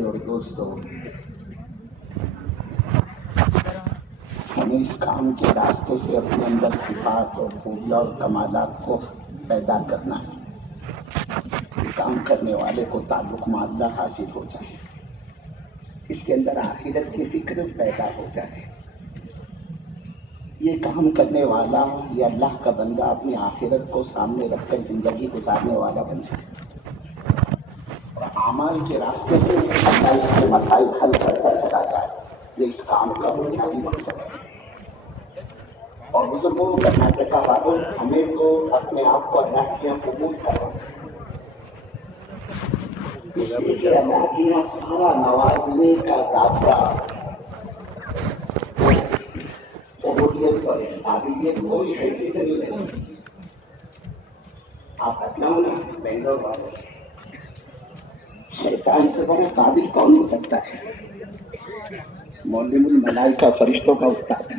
بھائی اور دوستوں، ہمیں اس کام کے راستے سے اپنے اندر صفات اور خوبیاں اور کمالات کو پیدا کرنا ہے۔ کام کرنے والے کو تعلق مع اللہ حاصل ہو جائے، اس کے اندر آخرت کی فکر پیدا ہو جائے، یہ کام کرنے والا یہ اللہ کا بندہ اپنی آخرت کو سامنے رکھ کر زندگی گزارنے والا بن جائے، اور اعمال کے راستے سے اللہ اس کے مسائل حل کرتا چلا جائے۔ یہ اس کام کا بنیادی مقصد ہے۔ اور بزرگوں کرناٹک والوں ہمیں تو اپنے آپ کو اللہ کے قبول کرنا، اس لیے کہ اللہ کی سارا نوازنے کا ضابطہ قبولیت پر قابلیت کوئی حیثیت نہیں ہے۔ آپ بتلاؤ نا بنگلور والے، شیطان سے بڑا قابل کون ہو سکتا ہے؟ معلم الملائکہ فرشتوں کا استاد ہے۔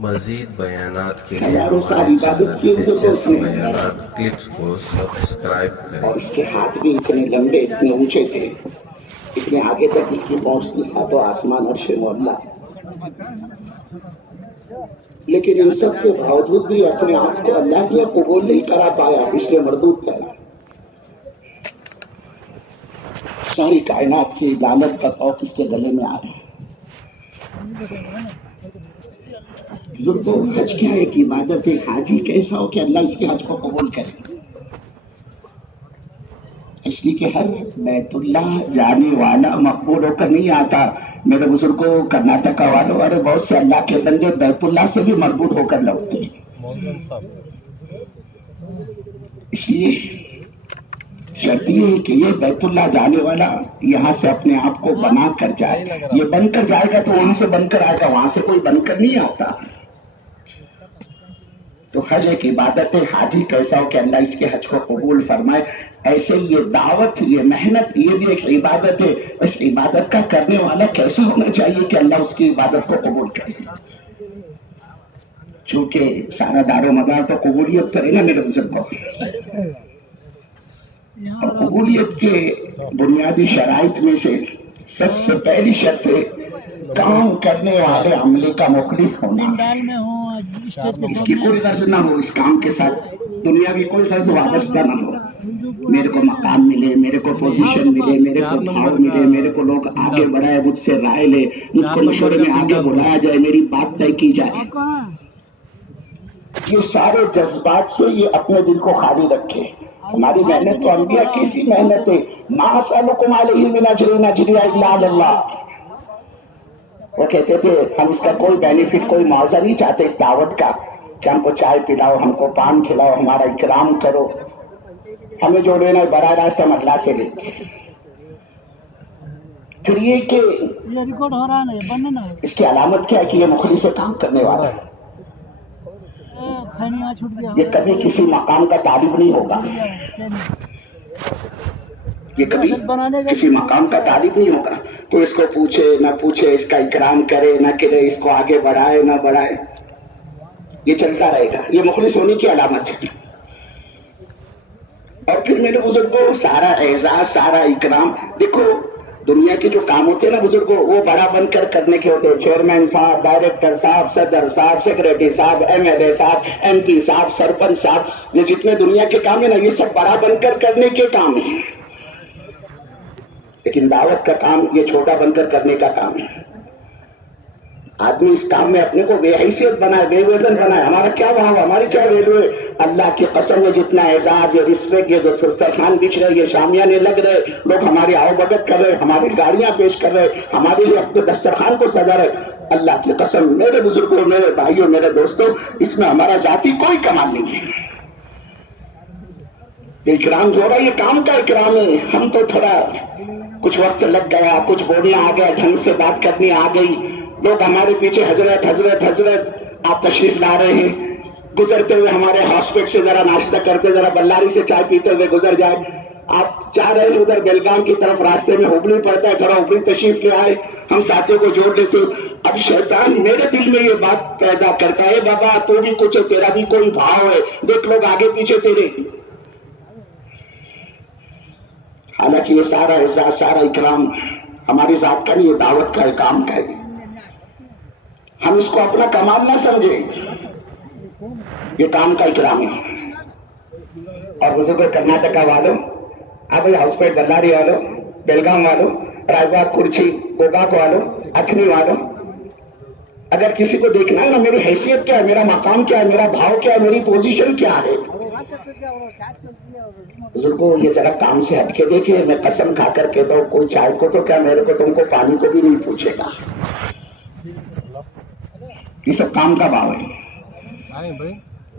مزید بیانات کے لیے ہمارے چینل HSC بیانات کلپس کو سبسکرائب کریں۔ اور اس کے ہاتھ بھی اتنے لمبے، اتنے اونچے تھے، اتنے آگے تک اس کی پہنچتی ساتوں آسمان عرش مولا، لیکن ان سب کے باوجود بھی اپنے آپ کو اللہ کے قبول نہیں کرا پایا، اس لیے مردود کرا۔ ساری کائنات کی عدالت کا خوف اس کے گلے میں آ رہا ہے۔ بزرگوں، حج کیا ایک عبادت ہے، حاجی کیسا ہو کہ اللہ اس کے حج کو قبول کرے؟ اس لیے کہ ہر بیت اللہ جانے والا مقبول ہو کر نہیں آتا۔ میرے بزرگوں، کرناٹکا والوں، اور بہت سے اللہ کے بندے بیت اللہ سے بھی مقبول ہو کر لوٹتے ہیں۔ اس لیے شرط یہ ہے کہ یہ بیت اللہ جانے والا یہاں سے اپنے آپ کو بنا کر جائے۔ یہ بن کر جائے گا تو وہاں سے بن کر آئے گا، وہاں سے کوئی بن کر نہیں آتا۔ تو حج ایک عبادت ہے، حاجی کیسا ہو کہ اللہ اس کے حج کو قبول فرمائے۔ ایسے یہ دعوت، یہ محنت، یہ بھی ایک عبادت ہے۔ اس عبادت کا کرنے والا کیسا ہونا چاہیے کہ اللہ اس کی عبادت کو قبول کرے؟ چونکہ سارا دار و مدار تو قبولیت پر ہے نا میرے بزرگوں۔ اور قبولیت کے بنیادی شرائط میں سے سب سے پہلی شرط ہے کام کرنے والے عملے کا مخلص ہونا۔ اس کی کوئی غرض نہ ہو، اس کام کے ساتھ دنیاوی کوئی غرض وابستہ نہ ہو۔ میرے کو مقام ملے، میرے کو پوزیشن ملے، میرے کو بھاؤ ملے، میرے کو لوگ آگے بڑھائے، مجھ سے رائے لے، مجھ کو مشورے میں آگے بلایا جائے، میری بات طے کی جائے۔ یہ سارے جذبات سے یہ اپنے دل کو خالی رکھے۔ ہماری محنت تو انبیاء کی سی محنت ہے۔ ما اسألکم علیہ من اجر ان اجریہ الا علی اللہ۔ وہ کہتے تھے ہم اس کا کوئی بینیفٹ، کوئی معاوضہ نہیں چاہتے اس دعوت کا، کہ ہم کو چائے پلاؤ، ہم کو پان کھلاؤ، ہمارا اکرام کرو، ہمیں جو لینا ہے براہ راست ہم اللہ سے لیں۔ پھر یہ کہ اس کی علامت کیا ہے کہ یہ مخلص کام کرنے والا ہے۔ یہ کبھی کسی مقام کا طالب نہیں ہوگا، یہ کبھی کسی مقام کا طالب نہیں ہوگا۔ کوئی اس کو پوچھے نہ پوچھے، اس کا اکرام کرے نہ کرے، اس کو آگے بڑھائے نہ بڑھائے، یہ چلتا رہے گا۔ یہ مخلص ہونے کی علامت ہے۔ اور پھر میرے بزرگوں، سارا اعزاز، سارا اکرام، دیکھو دنیا کے جو کام ہوتے ہیں نا بزرگوں، وہ بڑا بن کر کرنے کے ہوتے ہیں۔ چیئرمین صاحب، ڈائریکٹر صاحب، صدر صاحب، سیکریٹری صاحب، MLA صاحب، MP صاحب، سرپنچ صاحب، یہ جتنے دنیا کے کام ہیں نا، یہ سب بڑا بن کر کرنے کے کام ہیں۔ لیکن دعوت کا کام یہ چھوٹا بن کر کرنے کا کام ہے۔ آدمی اس کام میں اپنے کو بے حیثیت بنائے، بے وزن بنائے، ہمارا کیا بھاؤ، ہماری کیا ویلو ہے؟ اللہ کی قسم، یہ جتنا اعزاز، یہ رسپیکٹ، یہ جو دسترخوان بچھ رہے، یہ شامیانے لگ رہے، لوگ ہماری آؤ بھگت کر رہے، ہماری گاڑیاں پیش کر رہے، ہمارے لیے اپنے دسترخوان کو سجا رہے، اللہ کی قسم میرے بزرگوں، میرے بھائیوں، میرے دوستوں، اس میں ہمارا ذاتی کوئی کمال نہیں ہے۔ اکرام جو رہا یہ کام کا اکرام ہے۔ ہم تو تھوڑا کچھ وقت لگ گیا، کچھ بولنا آ گیا، ڈھنگ سے بات کرنی آ گئی، لوگ ہمارے پیچھے حضرت حضرت حضرت آپ تشریف لا رہے ہیں، گزرتے ہوئے ہمارے ہاسپٹل سے ذرا ناشتہ کرتے، ذرا بلاری سے چائے پیتے ہوئے گزر جائے۔ آپ چاہ رہے ہیں ادھر بیلگام کی طرف، راستے میں ہبلی پڑتا ہے، تھوڑا ہبلی تشریف لے آئے، ہم ساتھیوں کو جوڑ لیتے۔ اب شیطان میرے دل میں یہ بات پیدا کرتا ہے، بابا تو بھی کچھ ہے، تیرا بھی کوئی بھاؤ ہے، دیکھ لوگ آگے پیچھے تیرے۔ حالانکہ یہ سارا اعزاز، سارا اکرام ہماری ذات کا نہیں، یہ دعوت کا ہے، کام کا ہے. ہم اس کو اپنا کمال نہ سمجھیں، یہ کام کا اکرام ہے. اور بزرگ کرناٹکا والوں، آپ ہاؤس پیٹ بಳ್ಳاری والوں، بیلگام والوں، راجباگ کرچی گوکاک والوں، اچھنی والوں، اگر کسی کو دیکھنا ہے نا میری حیثیت کیا ہے، میرا مقام کیا ہے، میرا بھاؤ کیا ہے، میری پوزیشن کیا ہے، بزرگوں یہ ذرا کام سے ہٹ کے دیکھیں. میں قسم کھا کر کہتا ہوں کوئی چائے کو تو کیا میرے کو تم کو پانی کو بھی نہیں پوچھے گا. یہ سب کام کا بھاؤ ہے.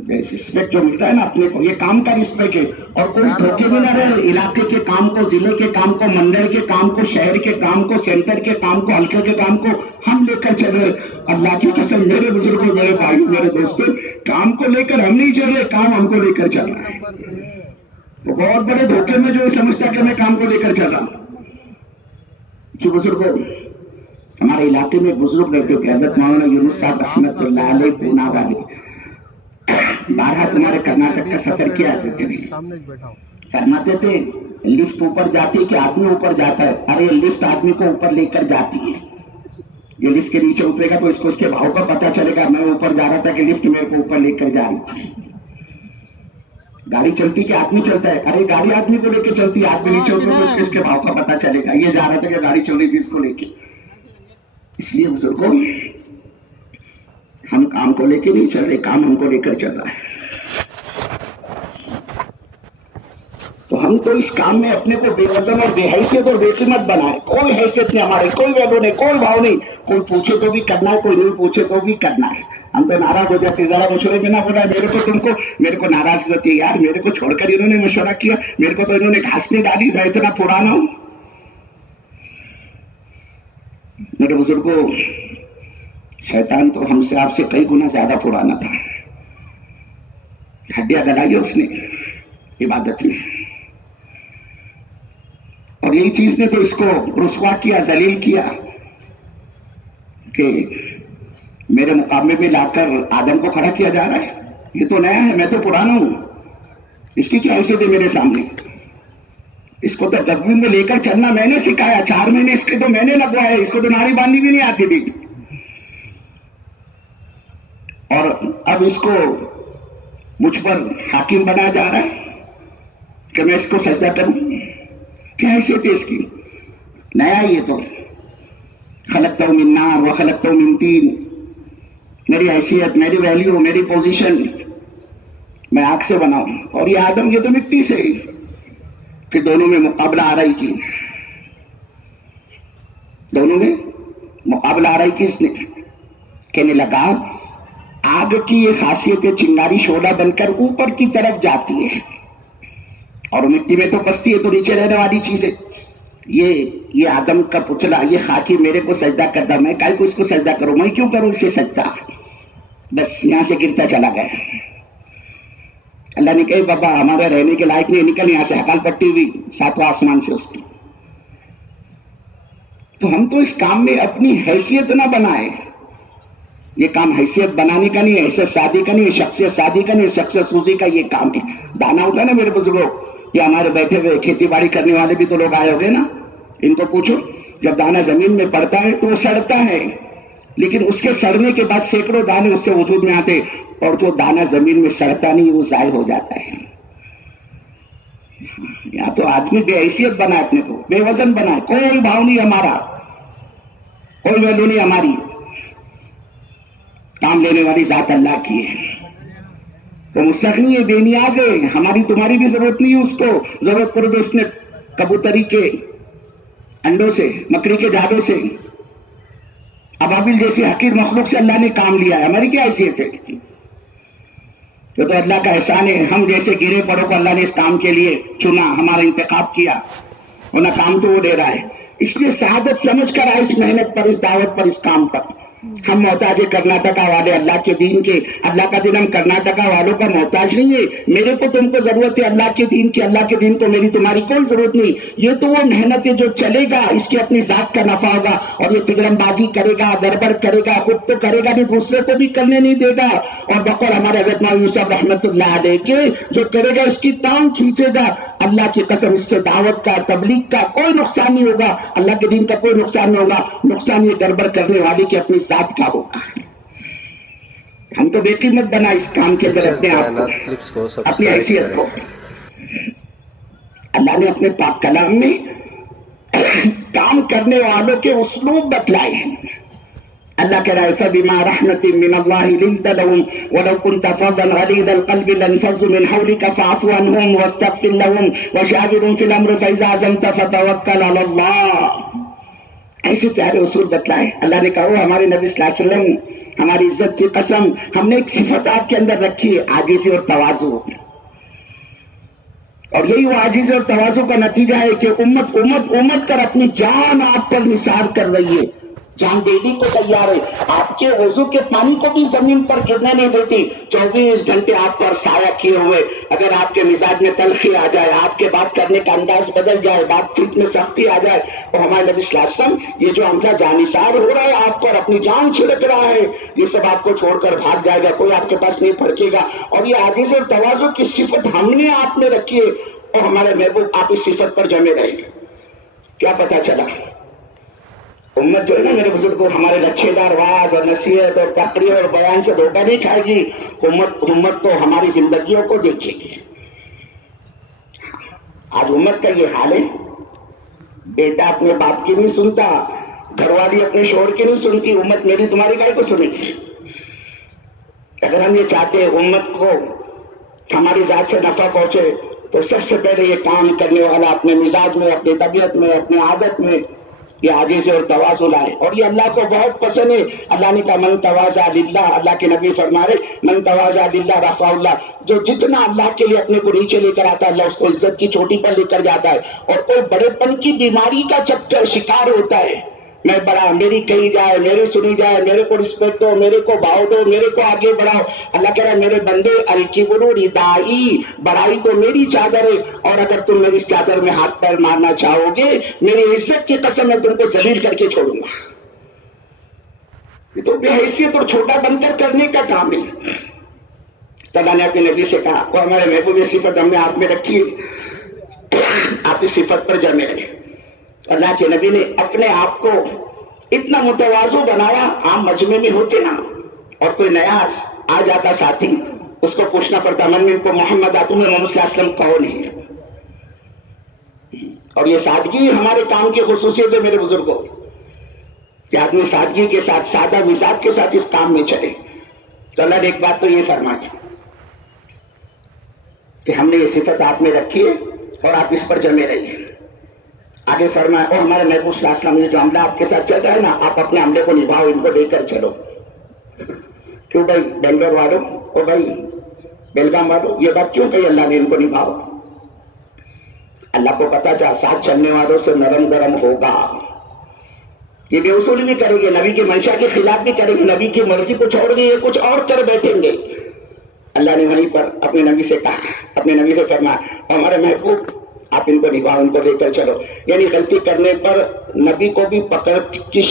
رسپیکٹ جو ملتا ہے نا اپنے کو، یہ کام کا رسپیکٹ ہے. اور کوئی دھوکے میں نہ رہے. علاقے کے کام کو، ضلع کے کام کو، منڈل کے کام کو، شہر کے کام کو، سینٹر کے کام کو، حلقے کے کام کو ہم لے کر چل رہے. اللہ کی قسم میرے بزرگوں، میرے بھائیوں، میرے دوستوں، کام کو لے کر ہم نہیں چل رہے، کام ہم کو لے کر چل رہا ہے. وہ بہت بڑے دھوکے میں جو سمجھتا کہ میں کام کو لے کر چل رہا ہوں. جو بزرگوں، ہمارے علاقے میں بزرگ رہتے تھے، حضرت مولانا یونس صاحب رحمت اللہ علیہ پونا والے. 12 تمہارے کرناٹک کا سفر کیا فرماتے تھے لفٹ اوپر جاتی کہ آدمی اوپر جاتا ہے. ارے لفٹ آدمی کو اوپر لے کر جاتی ہے. یہ لفٹ کے نیچے اترے گا تو اس کو اس کے بھاؤ کا پتہ چلے گا. میں اوپر جا رہا تھا کہ لفٹ میرے کو اوپر لے کر جا رہی تھی. گاڑی چلتی کہ آدمی چلتا ہے. ارے گاڑی آدمی کو لے کے چلتی ہے. آدمی نیچے اترے تو اس کے بھاؤ کا پتہ چلے گا. یہ جا رہا تھا کہ گاڑی چل رہی تھی اس کو لے کے. اس لیے بزرگوں ہم کام کو لے کے نہیں چل رہے، کام ہم کو لے کر چل رہا ہے. تو ہم تو اس کام میں اپنے کو بے وزن اور بے حیثیت اور بے قیمت بنائے. کوئی حیثیت نہیں ہماری، کوئی ویلو نہیں، کوئی بھاؤ نہیں. کوئی پوچھے تو بھی کرنا ہے، کوئی نہیں پوچھے تو بھی کرنا ہے. ہم تو ناراض ہو جاتے، ذرا مشورے میں نہ بولا میرے کو تم کو، میرے کو ناراض ہوتی ہے یار، میرے کو چھوڑ کر انہوں نے مشورہ کیا، میرے کو تو انہوں نے گھاس نہیں ڈالی، میں اتنا پرانا ہوں. میرے بزرگوں، شیطان تو ہم سے آپ سے کئی گنا زیادہ پرانا تھا. ہڈیاں گلائی اس نے عبادت میں، اور یہی چیز نے تو اس کو رسوا کیا، ذلیل کیا کہ میرے مقابلے میں لا کر آدم کو کھڑا کیا جا رہا ہے. یہ تو نیا ہے، میں تو پرانا ہوں، اس کی کیا حیثیت ہے میرے سامنے. اس کو تو دبن میں لے کر چلنا میں نے سکھایا. 4 مہینے اس کے تو میں نے لگوایا. اس کو تو ناڑی باندھنی بھی نہیں آتی تھی. اور اب اس کو مجھ پر حاکم بنایا جا رہا ہے کہ میں اس کو سجدہ کروں. کیا حیثیت ہے اس کی؟ نیا یہ تو خلقتہ من نار و خلقتہ من طین. میری حیثیت، میری ویلیو، میری پوزیشن میں آگ سے بناؤں، اور یہ آدم یہ تو مٹی سے، کہ دونوں میں مقابلہ آ رہی کی. دونوں میں مقابلہ آ رہی کی. اس نے کہنے لگا آگ کی یہ خاصیت ہے، چنگاری شعلہ بن کر اوپر کی طرف جاتی ہے اور مٹی میں تو پستی ہے، تو نیچے رہنے والی چیز ہے. یہ آدم کا پتلا، یہ خاکی میرے کو سجدہ کرتا، میں کائی کو اس کو سجدہ کروں، میں کیوں کروں اسے سجدہ. بس یہاں سے گرتا چلا گیا. اللہ نے کہے بابا ہمارے رہنے کے لائق نہیں، نکل یہاں سے. حقال پٹی ہوئی 7واں آسمان سے اس کی. تو ہم تو اس کام میں اپنی حیثیت نہ بنائے. یہ کام حیثیت بنانے کا نہیں ہے، حیثیت شادی کا نہیں ہے، شخصیت شادی کا نہیں ہے، شخصیت سوزی کا یہ کام ہے. دانا ہوتا ہے نا میرے بزرگوں، یہ ہمارے بیٹھے ہوئے کھیتی باڑی کرنے والے بھی تو لوگ آئے ہوگے نا. ان کو پوچھو جب دانا زمین میں پڑتا ہے تو وہ سڑتا ہے، لیکن اس کے سڑنے کے بعد سینکڑوں دانے اس سے وجود میں آتے، اور جو دانا زمین میں سڑتا نہیں وہ ضائع ہو جاتا ہے. یا تو آدمی بے حیثیت بنا، اپنے کو بے وزن بنا، کوئی بھاؤ نہیں ہمارا، کوئی ویلو نہیں ہماری. کام لینے والی ذات اللہ کی ہے، وہ مستغنی ہے، بے نیاز ہے. ہماری تمہاری بھی ضرورت نہیں ہے اس کو. ضرورت پڑے تو اس نے کبوتری کے انڈوں سے، مکڑی کے جھاگوں سے، ابابیل جیسی حقیر مخلوق سے اللہ نے کام لیا ہے. ہماری کیا حیثیت ہے؟ یہ تو اللہ کا احسان ہے. ہم جیسے گرے پڑوں کو اللہ نے اس کام کے لیے چنا، ہمارا انتخاب کیا، ورنہ کام تو وہ دے رہا ہے. اس لیے سعادت سمجھ کر آئے اس محنت پر، اس دعوت پر، اس کام پر. ہم محتاج کرناٹکا والے اللہ کے دین کے. اللہ کا دین ہم کرناٹکا والوں کا محتاج نہیں ہے. میرے کو تم کو ضرورت ہے اللہ کے دین کی. اللہ کے دین کو میری تمہاری کوئی ضرورت نہیں. یہ تو وہ محنت ہے جو چلے گا، اس کی اپنی ذات کا نفع ہوگا. اور یہ تگڑم بازی کرے گا، گڑبڑ کرے گا، خود تو کرے گا نہیں، دوسرے کو بھی کرنے نہیں دے گا. اور بقول ہمارے حضرت مولانا یوسف رحمت اللہ علیہ کے جو کرے گا اس کی ٹانگ کھینچے گا. اللہ کی قسم اس سے دعوت کا تبلیغ کا کوئی نقصان نہیں ہوگا, اللہ کے دین کا کوئی نقصان نہیں ہوگا. نقصان یہ گڑبڑ کرنے والے کی اپنی ذات کا ہوگا. ہم تو بے قیمت بنا اس کام کے اندر اپنے آپ کو, اپنی حیثیت کو. اللہ نے اپنے پاک کلام میں کام کرنے والوں کے اسلوب بتلائے ہیں. اللہ کہہ رہا ہے فَبِمَا رَحْمَةٍ مِّنَ اللَّهِ لِنتَ لَهُمْ وَلَوْ كُنتَ فَظًّا غَلِيظَ الْقَلْبِ لَانفَضُّوا مِنْ حَوْلِكَ فَاعْفُ عَنْهُمْ وَاسْتَغْفِرْ لَهُمْ وَشَاوِرْهُمْ فِي الْأَمْرِ فَإِذَا عَزَمْتَ فَتَوَكَّلْ عَلَى اللَّهِ. ایسے پیارے اصول بتلائے. اللہ نے کہا ہمارے نبی صلی اللہ علیہ وسلم, ہماری عزت کی قسم, ہم نے ایک صفت آپ کے اندر رکھی ہے, عاجزی اور تواضع. اور یہی وہ عاجزی اور تواضع کا نتیجہ ہے کہ امت کر اپنی جان آپ پر نثار کر رہی ہے, جان دینے کو تیار ہے. آپ کے وضو کے پانی کو بھی زمین پر گرنے نہیں دیتی. 24 گھنٹے آپ پر سایہ کیے ہوئے. اگر آپ کے مزاج میں تلخی آ جائے, آپ کے بات کرنے کا انداز بدل جائے, بات چیت میں سختی آ جائے, تو ہمارے نبی صلی اللہ علیہ وسلم یہ جو عملہ جانثار ہو رہا ہے, آپ پر اپنی جان چھڑک رہا ہے, یہ سب آپ کو چھوڑ کر بھاگ جائے گا, کوئی آپ کے پاس نہیں پھڑکے گا. اور یہ عاجزی اور تواضع کی صفت ہم نے آپ میں رکھی ہے, اور ہمارے محبوب آپ اس صفت پر جمے رہے گے. کیا پتا چلا امت جو ہے نا میرے بزرگوں, ہمارے لچھے دار واز اور نصیحت اور تقریر اور بیان سے دھوکہ نہیں کھائے گی. امت تو ہماری زندگیوں کو دیکھے گی. آج امت کا یہ حال ہے, بیٹا اپنے باپ کی نہیں سنتا, گھر والی اپنے شوہر کی نہیں سنتی. امت میری تمہاری گائے کو سنے گی. اگر ہم یہ چاہتے ہیں امت کو ہماری ذات سے نفع پہنچے, تو سب سے پہلے یہ کام کرنے والا اپنے مزاج میں, اپنی طبیعت میں, اپنی عادت میں یہ عاجزی اور تواضع لائے. اور یہ اللہ کو بہت پسند ہے. اللہ نے کہا من تواضع للہ, اللہ کے نبی فرما رہے من تواضع للہ رفع اللہ. جو جتنا اللہ کے لیے اپنے کو نیچے لے کر آتا ہے, اللہ اس کو عزت کی چوٹی پر لے کر جاتا ہے. اور کوئی بڑے پن کی بیماری کا چکر شکار ہوتا ہے, میں بڑا, میری کہی جائے, میری سنی جائے, میرے کو رسپیکٹ دو, میرے کو بھاؤ دو, میرے کو آگے بڑھاؤ. اللہ کہہ رہا ہے میرے بندے الکبر ردائی, بڑائی تو میری چادر ہے, اور اگر تم میری اس چادر میں ہاتھ پیر مارنا چاہو گے, میری عزت کی قسم میں تم کو ذلیل کر کے چھوڑوں گا. یہ تو بے حیثیت اور چھوٹا بن کر کرنے کا کام ہے. اللہ نے اپنے نبی سے کہا, وہ ہمارے محبوب یہ صفت ہم نے آپ میں رکھی ہے, آپ اس صفت پر جمے رہے. اللہ کے نبی نے اپنے آپ کو اتنا متواضع بنایا. عام مجمع میں ہوتے نا, اور کوئی نیا آ جاتا ساتھی, اس کو پوچھنا پڑتا من میں کو محمد آتم محمد صلی اللہ علیہ وسلم کون ہے. اور یہ سادگی ہمارے کام کی خصوصیت ہے میرے بزرگوں, کہ آدمی سادگی کے ساتھ, سادہ مزاج کے ساتھ اس کام میں چلے. تو اللہ نے ایک بات تو یہ فرمائی کہ ہم نے یہ صفت آپ میں رکھی ہے اور آپ اس پر جمے رہیے. آگے فرمایا اور ہمارے محبوب صلی اللہ علیہ وسلم نے جو عملہ آپ کے ساتھ چل رہا ہے نا, آپ اپنے عملے کو نبھاؤ, ان کو لے کر چلو. کیوں بھائی بنگلور والوں, او بھائی بیلگام والوں, یہ بات کیوں کہی اللہ نے ان کو نبھاؤ. اللہ کو پتا چلا ساتھ چلنے والوں سے نرم گرم ہوگا. یہ بے اصولی بھی کریں گے, نبی کی منشا کے خلاف بھی کریں گے, نبی کی مرضی کو چھوڑ گے, یہ کچھ اور کر بیٹھیں گے. اللہ نے وہیں پر اپنے نبی سے کہا, اپنے نبی سے فرمایا ہمارے محبوب آپ ان کو نبھاؤ, ان کو لے کر چلو. یعنی غلطی کرنے پر نبی کو بھی پکڑ کی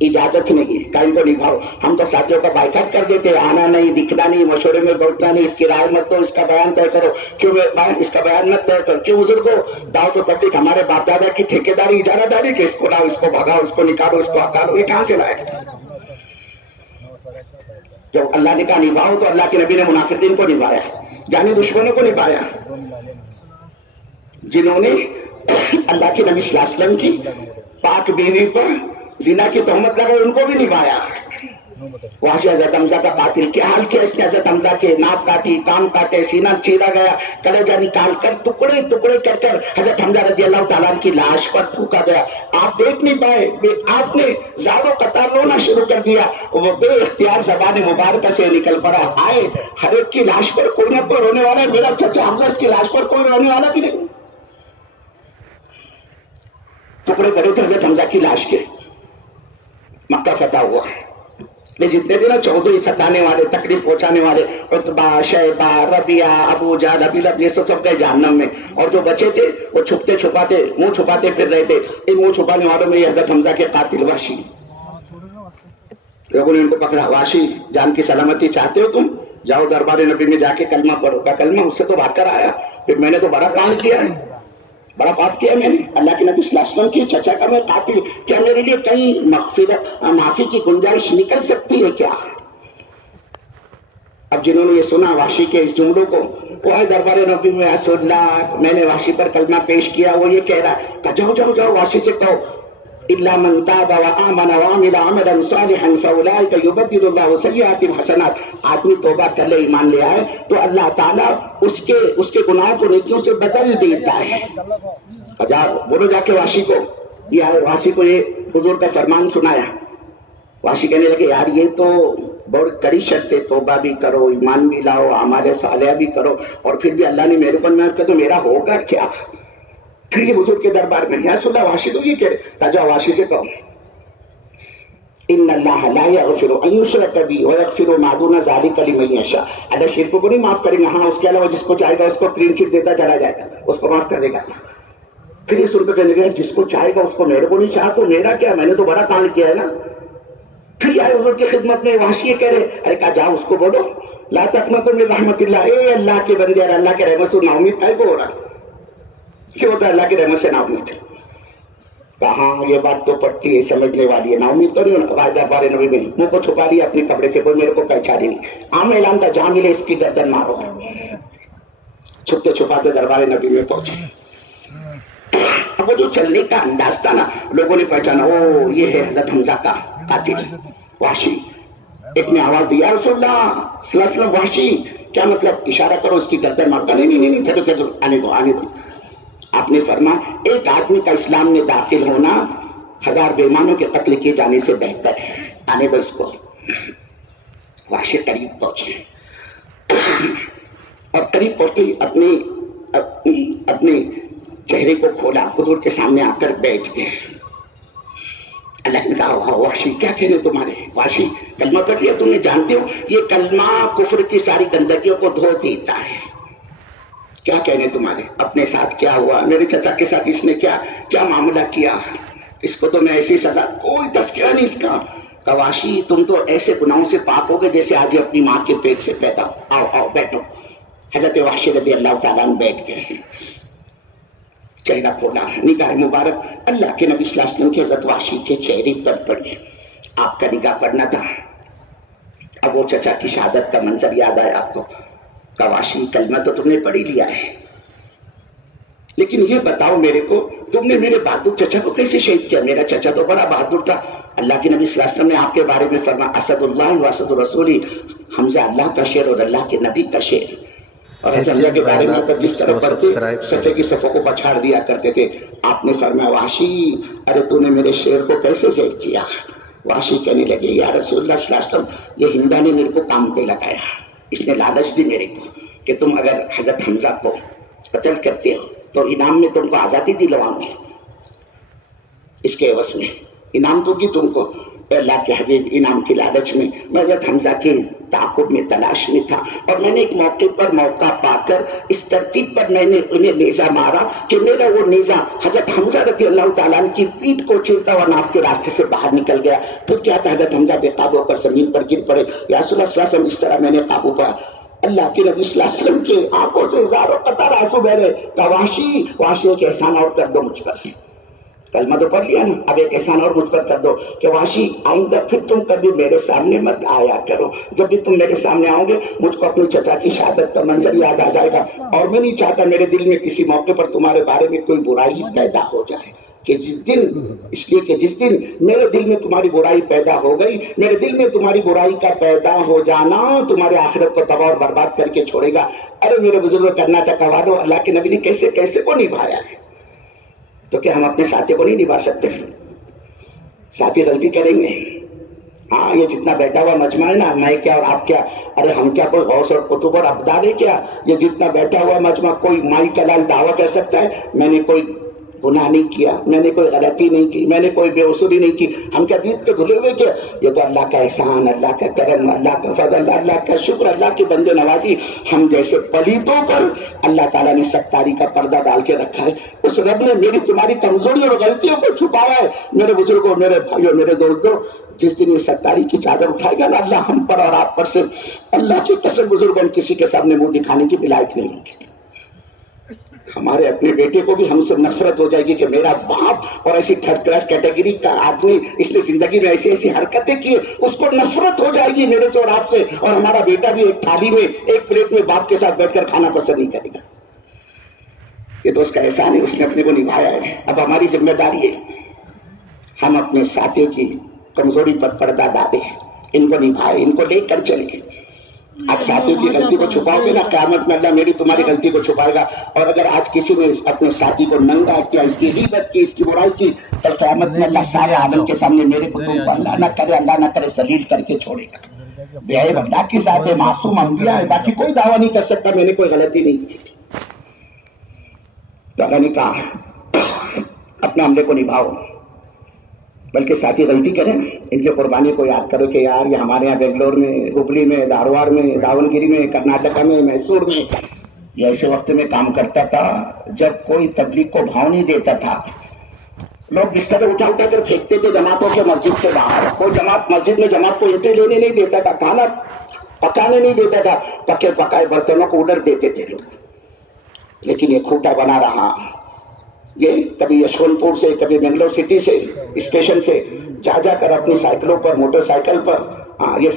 اجازت نہیں کہ ان کو نبھاؤ. ہم تو ساتھیوں کا بائیکاٹ کر دیتے, آنا نہیں, دکھنا نہیں, مشورے میں بیٹھنا نہیں, اس کی رائے مت دو, اس کا بیان طے کرو. کیوں اس کا بیان مت طے کرو, کیوں بزرگوں دعوت و تبلیغ ہمارے باپ دادا کی ٹھیکیداری اجارہ داری کہ اس کو لاؤ, اس کو بھگاؤ, اس کو نکالو, اس کو ہٹاؤ, یہ کہاں سے لائے. جب اللہ نے کہا نبھاؤ تو اللہ کے نبی نے منافقین کو نبھایا, جانی دشمنوں کو نبھایا, جنہوں نے اللہ کے نبی صلی اللہ علیہ وسلم کی پاک بیوی پر زنا کی تہمت لگائی, ان کو بھی نبھایا. وہاں سے حضرت حمزہ کا قاتل کیا حال کیا اس نے, حضرت حمزہ کے ناک کاٹی, کان کاٹے, سینہ چیرا گیا, کلیجہ نکال کر ٹکڑے ٹکڑے کر کر حضرت حمزہ رضی اللہ تعالیٰ کی لاش پر تھوکا گیا. آپ دیکھ نہیں پائے, آپ نے زاروں قطار رونا شروع کر دیا, وہ بے اختیار زبان مبارکہ سے نکل پڑا, آئے ہر ایک کی لاش پر کوئی نہ کوئی رونے والا ہے, میرا چچا حمزہ اس کی لاش پر کوئی رونے والا بھی نہیں. ٹکڑے کرے تھے حضرت حمزہ کی لاش کے. مکہ فتح ہوا, جتنے تھے نا چودھری ستانے والے, تکلیف پہنچانے والے, عتبہ, شیبہ, ربیعہ, ابو جہل, ابی لہب, یہ سب گئے جہنم میں. اور جو بچے تھے وہ چھپتے چھپاتے, منہ چھپاتے پھر رہے تھے. ان منہ چھپانے والوں میں یہ حضرت حمزہ کے قاتل وحشی, لوگوں نے ان کو پکڑا. وحشی جان کی سلامتی چاہتے ہو تم, جاؤ دربار نبی میں جا کے کلمہ پڑھو. کا کلمہ اس سے تو بھاگ کر آیا, پھر میں نے تو بڑا کام کیا ہے, بڑا پاپ کیا میں نے اللہ کے نبی صلی اللہ علیہ وسلم کی چچا کا میں قاتل، کیا میرے لیے کہیں معافی کی گنجائش نکل سکتی ہے کیا؟ اب جنہوں نے یہ سنا وحشی کے اس جملوں کو، وہ ہے دربار نبی میں رسول اللہ میں نے وحشی پر کلمہ پیش کیا، وہ یہ کہہ رہا ہے کہ جاؤ جاؤ جاؤ وحشی سے کہو الا من تاب وآمن وعمل عملا صالحا فاولئک یبدل اللہ سیئاتہم حسنات۔ آدمی توبہ کر لے، ایمان لے آئے تو اللہ تعالیٰ اس کے گناہوں کو نیکیوں سے بدل دیتا ہے۔ بولو جا کے وحشی کو، یہ وحشی کو یہ حضور کا فرمان سنایا۔ وحشی کہنے لگے یار یہ تو بہت کڑی شرط ہے، توبہ بھی کرو، ایمان بھی لاؤ، اعمال صالحہ بھی کرو، اور پھر بھی اللہ نے میرے اوپر محنت کر تو میرا ہوگا کیا؟ پھر یہ حضور کے دربار میں یا رسول اللہ وحشی تو یہ کہہ رہے تاجا وحشی سے کہو ان اللہ لا یغفر ان یشرک بہ ویغفر ما دون ذلک لمن یشاء۔ اللہ شرک کو نہیں معاف کریں گے، ہاں اس کے علاوہ جس کو چاہے گا اس کو کلین چٹ دیتا چلا جائے گا، اس کو معاف کر دے گا۔ پھر یہ سن کے کہنے لگے جس کو چاہے گا اس کو، میرے کو نہیں چاہا تو میرا کیا، میں نے تو بڑا کام کیا ہے نا۔ پھر آئے حضور کی خدمت میں وحشی کہہ رہے ارے کہا جاؤ اس کو بولو لا تقنطوا من رحمت اللہ، اے اللہ کے بندے اور اللہ کے رحمت سے نا امید کائے کو ہو رہا کیوں ہوتا ہے؟ اللہ کی رحمت سے نا امید ہے۔ کہاں یہ بات تو پڑتی ہے، سمجھنے والی ہے، نا امید تو نہیں ہونا۔ دربار نبی میں منہ کو چھپا لیا اپنے کپڑے سے، کوئی میرے کو پہچانے نہیں، عام اعلان تھا جہاں ملے اس کی گردن مارو۔ چھپتے چھپاتے دربار نبی میں پہنچے، اب وہ جو چلنے کا انداز تھا نا، لوگوں نے پہچانا او یہ ہے حضرت حمزہ کا قاتل وحشی۔ ایک نے آواز دیا رسول اللہ صلی اللہ علیہ وسلم وحشی، کیا مطلب؟ اشارہ کرو اس کی گردن مارتا۔ نہیں چلو آنے دو آنے دو۔ آپ نے فرمایا ایک آدمی کا اسلام میں داخل ہونا 1000 بے ایمانوں کے قتل کیے جانے سے بہتر ہے، آنے دو اس کو۔ وحشی قریب پہنچے اور قریب پہنچتے ہی اپنے چہرے کو کھولا، حضور کے سامنے آ کر بیٹھ گئے۔ اللہ نے کہا وحشی کیا کہنے تمہارے؟ وحشی کلمہ پڑھ لیا تم نے، جانتے ہو یہ کلمہ کفر کی ساری گندگیوں کو دھو دیتا ہے، کیا کہنے تمہارے؟ اپنے ساتھ کیا ہوا، میرے چچا کے ساتھ اس نے کیا معاملہ کیا، اس کو تو میں ایسی سزا، کوئی تذکرہ نہیں اس کا۔ وحشی تم تو ایسے گناہوں سے پاک ہو گئے جیسے آج ہی اپنی ماں کے پیٹ سے پیدا ہو، آؤ بیٹھو۔ حضرت وحشی رضی اللہ تعالیٰ عنہ بیٹھ گئے، چہرہ کھولا، نگاہ مبارک اللہ کے نبی صلی اللہ علیہ وسلم کے حضرت وحشی کے چہرے پر پڑی۔ آپ کا نگاہ پڑنا تھا۔ اب وہ چچا کی شہادت کا منظر یاد آیا آپ کو، کہ وحشی کلمہ تو تم نے پڑھ ہی لیا ہے، لیکن یہ بتاؤ میرے کو تم نے میرے بہادر چچا کو کیسے شہید کیا؟ میرا چچا تو بڑا بہادر تھا، اللہ کے نبی صلی اللہ علیہ وسلم نے آپ کے بارے میں فرمایا اسد اللہ و اسد الرسول، حمزہ اللہ کا شعر اور اللہ کے نبی کا شعر۔ اور حمزہ کے بارے میں جس طرح پڑھتے صفحے کی صفوں کو پچھاڑ دیا کرتے تھے، آپ نے فرمایا وحشی ارے تو نے میرے شعر کو کیسے شہید کیا؟ وحشی کہنے لگے یا رسول اللہ صلی اللہ علیہ وسلم یہ ہندا نے میرے کو کام پہ لگایا، اس نے لالچ دی میرے کو کہ تم اگر حضرت حمزہ کو قتل کرتے ہو تو انعام میں تم کو آزادی دلواؤں گی، اس کے عوض میں انعام دوں گی تم کو۔ اے اللہ کے حبیب انعام کی لالچ میں حضرت حمزہ کے تعاقب میں تلاش میں تھا، اور میں نے ایک موقع پا کر اس ترتیب پر میں نے انہیں نیزہ مارا کہ میرا وہ نیزہ حضرت حمزہ رضی اللہ تعالیٰ عنہ کی پیٹھ کو چیرتا ہوا ناف کے راستے سے باہر نکل گیا۔ پھر کیا تھا حضرت حمزہ بے قابو پر زمین پر گر پڑے، یا رسول اللہ صلی اللہ علیہ وسلم اس طرح میں نے قابو پایا۔ اللہ کے نبی صلی اللہ علیہ وسلم کی آنکھوں سے ہزاروں قطار آنسو بہ رہے، کہا وحشی ایک احسان اور کر دو مجھ پر، کلمہ تو پڑھ لیا نا، اب ایک احسان اور مجھ پر کر دو کہ وحشی آئندہ پھر تم کبھی میرے سامنے مت آیا کرو، جب بھی تم میرے سامنے آؤ گے مجھ کو اپنے چچا کی شہادت کا منظر یاد آ جائے گا، اور میں نہیں چاہتا میرے دل میں کسی موقع پر تمہارے بارے میں کوئی برائی پیدا ہو جائے، کہ جس دن میرے دل میں تمہاری برائی پیدا ہو گئی، میرے دل میں تمہاری برائی کا پیدا ہو جانا تمہارے آخرت کو تباہ اور برباد کر کے چھوڑے گا۔ ارے میرے بزرگ کرناٹک والوں، اللہ کے نبی نے کیسے کو نبھایا ہے، تو کیا ہم اپنے ساتھی کو نہیں نبھا سکتے؟ ساتھی غلطی کریں گے، ہاں یہ جتنا بیٹھا ہوا مجمع ہے نا، میں کیا اور آپ کیا، ارے ہم کیا کوئی غوث اور قطب اور ابدال ہے کیا؟ یہ جتنا بیٹھا ہوا مجمع کوئی مائی کا لال دعویٰ کر سکتا ہے میں نے کوئی گناہ نہیں کیا، میں نے کوئی غلطی نہیں کی، میں نے کوئی بے اصولی نہیں کی، ہم کیا دین کے دھلے ہوئے کیا؟ یہ تو اللہ کا احسان، اللہ کا کرم، اللہ کا فضل، اللہ کا شکر، اللہ کے بندے نوازی۔ ہم جیسے پلیتوں پر اللہ تعالیٰ نے ستاری کا پردہ ڈال کے رکھا ہے، اس رب نے میری تمہاری کمزوری اور غلطیوں کو چھپایا ہے۔ میرے بزرگوں، میرے بھائیوں، میرے دوستوں، جس دن یہ ستاری کی چادر اٹھائے گا نا اللہ ہم پر اور آپ پر سے، اللہ کی قسم بزرگوں کسی کے سامنے منہ دکھانے کی لائق نہیں ہوگی۔ ہمارے اپنے بیٹے کو بھی ہم سے نفرت ہو جائے گی کہ میرا باپ اور ایسی تھرڈ کلاس کیٹیگری کا آدمی اس نے زندگی میں ایسی ایسی حرکتیں کی، اس کو نفرت ہو جائے گی میرے سے اور آپ سے، اور ہمارا بیٹا بھی ایک تھالی میں ایک پلیٹ میں باپ کے ساتھ بیٹھ کر کھانا پسند نہیں کرے گا۔ یہ تو اس کا احسان ہے، اس نے اپنے کو نبھایا ہے۔ اب ہماری ذمہ داری ہے ہم اپنے ساتھیوں کی کمزوری پر پردہ ڈالیں، ان کو نبھائے، ان کو لے کر چلیں۔ آج ساتھیوں کی غلطی کو چھپاؤ گے نا، قیامت میں اللہ میری تمہاری غلطی کو چھپائے گا۔ اور اگر آج کسی نے اپنے ساتھی کو ننگا کیا، اس کی غیبت کی، اس کی برائی کی، تو قیامت میں اللہ سارے عالم کے سامنے میرے کو تم کو اللہ نہ کرے ذلیل کر کے چھوڑے گا۔ بے عیب اللہ کی ذات ہے، معصوم انبیاء ہے، باقی کوئی دعویٰ نہیں کر سکتا میں نے کوئی غلطی نہیں کی۔ تو اللہ نے کہا اپنے عملے کو نبھاؤ، بلکہ ساتھی غلطی کریں ان کی قربانی کو یاد کرو کہ یار یہ ہمارے یہاں بنگلور میں، ہبلی میں، دھارواڑ میں، داونگیری میں، کرناٹکا میں، میسور میں یہ ایسے وقت میں کام کرتا تھا جب کوئی تبلیغ کو بھاؤ نہیں دیتا تھا۔ لوگ بستر اٹھا کر پھینکتے تھے جماعتوں کے مسجد سے باہر، کوئی جماعت مسجد میں جماعت کو اینٹیں لینے نہیں دیتا تھا، کھانا پکانے نہیں دیتا تھا، پکے پکائے برتنوں کو اڈر دیتے تھے لوگ۔ لیکن یہ کھوٹا بنا رہا، یہ کبھی یشونت پور سے، کبھی بنگلور سٹی سے، اسٹیشن سے جا کر اپنی سائیکلوں پر، موٹر سائیکل پر یہ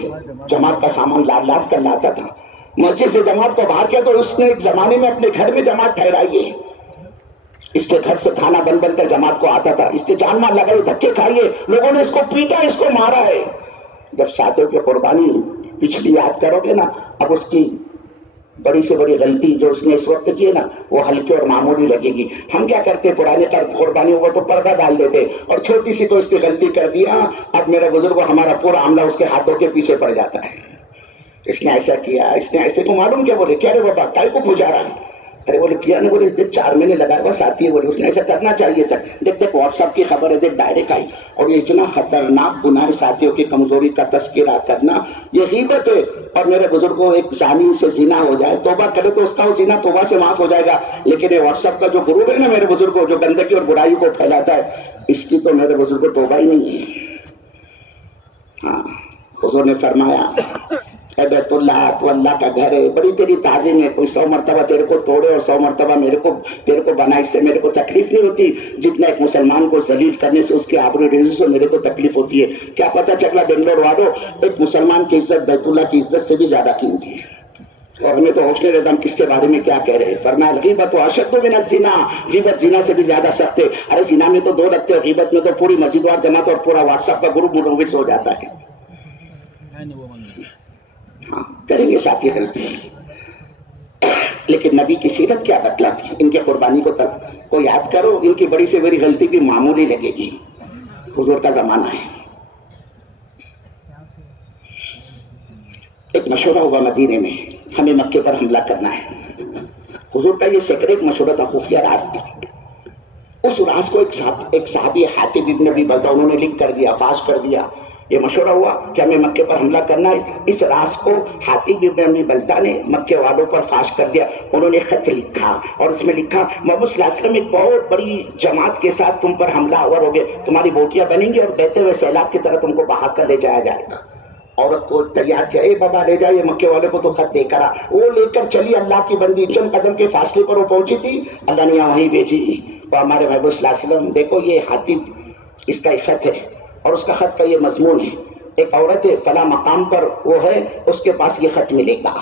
جماعت کا سامان لاد کر لاتا تھا۔ مسجد سے جماعت کو باہر کیا تو اس نے ایک زمانے میں اپنے گھر میں جماعت ٹھہرائی ہے، اس کے گھر سے کھانا بن کر جماعت کو آتا تھا، اس کے جان مال لگائی، دھکے کھائیے، لوگوں نے اس کو پیٹا، اس کو مارا ہے۔ جب ساتھیوں کی قربانی پچھلی یاد کرو گے نا، اب اس کی بڑی سے بڑی غلطی جو اس نے اس وقت کی ہے نا وہ ہلکی اور معمولی لگے گی۔ ہم کیا کرتے، پرانے قربانی ہوا تو پردہ ڈال دیتے، اور چھوٹی سی تو اس کی غلطی کر دیا، اب میرے بزرگ ہمارا پورا عملہ اس کے ہاتھوں کے پیچھے پڑ جاتا ہے۔ اس نے ایسا کیا، اس نے ایسے، کو معلوم کیا؟ بولے کیا رے بابا کائی کو پوجا رہا ہے؟ ارے بولے کیا نہیں، بولے دیکھ 4 مہینے لگائے ہوا ساتھی ہے، بولے اس نے ایسا کرنا چاہیے تھا، دیکھ واٹس ایپ کی خبر ہے، دیکھ ڈائریکٹ آئی۔ اور یہ اتنا خطرناک گناہ ہے ساتھیوں کی کمزوری کا تذکرہ کرنا، یہ غیبت ہے۔ اور میرے بزرگوں ایک زانی سے زنا ہو جائے، توبہ کرے تو اس کا وہ زنا توبہ سے معاف ہو جائے گا، لیکن یہ واٹس ایپ کا جو گروپ ہے نا میرے بزرگوں جو گندگی اور برائی کو پھیلاتا ہے، اس کی تو میرے بزرگوں توبہ ہی نہیں ہے۔ ہاں حضور نے فرمایا اے بیت اللہ، تو اللہ کا گھر ہے، بڑی تیری تعظیم ہے، کوئی 100 مرتبہ تیرے کو توڑے اور 100 مرتبہ تیرے کو بنا، اس سے میرے کو تکلیف نہیں ہوتی جتنا ایک مسلمان کو ذلیل کرنے سے، اس کے آبرو ریزی سے میرے کو تکلیف ہوتی ہے۔ کیا پتہ چلا بنگلور والوں، ایک مسلمان کی عزت بیت اللہ کی عزت سے بھی زیادہ قیمتی ہے، اور ہمیں تو ہوش نہیں رہتا ہم کس کے بارے میں کیا کہہ رہے ہیں۔ فرمایا غیبت اشد من الزنا، غیبت زنا سے بھی زیادہ سخت ہے۔ ارے زنا میں تو 2 لگتے ہیں، غیبت میں تو پوری مسجد وار جماعت اور پورا واٹس ایپ کا گروپ مروج ہو جاتا ہے۔ ہاں کریں گے ساتھی غلطی، لیکن نبی کی سیرت کیا بتلاتی، ان کے قربانی کو یاد کرو، ان کی بڑی سے بڑی غلطی بھی معمولی لگے گی۔ حضور کا زمانہ ہے، ایک مشورہ ہوا مدینے میں، ہمیں مکے پر حملہ کرنا ہے۔ حضور کا یہ سیکریٹ مشورہ تھا، خفیہ راز تھا۔ اس راز کو ایک صحابی حاتب ابن ابی بلتہ انہوں نے لکھ کر دیا، فاش کر دیا۔ یہ مشورہ ہوا کہ ہمیں مکے پر حملہ کرنا ہے، اس راز کو حاتب ابن ابی بلتہ نے مکے والوں پر فاش کر دیا۔ انہوں نے خط لکھا اور اس میں لکھا محمد صلی اللہ علیہ وسلم ایک بہت بڑی جماعت کے ساتھ تم پر حملہ آور ہوگے، تمہاری بوٹیاں بنیں گی اور بہتے ہوئے سیلاب کی طرح تم کو بہا کر لے جایا جائے گا۔ عورت کو تیار کیا، اے بابا لے جائیے، مکے والے کو تو خط دے کر وہ لے کر چلی، اللہ کی بندی چند قدم کے فاصلے پر وہ پہنچی تھی، اللہ نے وہیں بھیجی۔ اور ہمارے محبوب صلی اللہ علیہ وسلم دیکھو یہ حاتب، اس کا ایک خط ہے اور اس کا خط کا یہ مضمون ہے، ایک عورت ہے فلاں مقام پر وہ ہے، اس کے پاس یہ خط ملے گا۔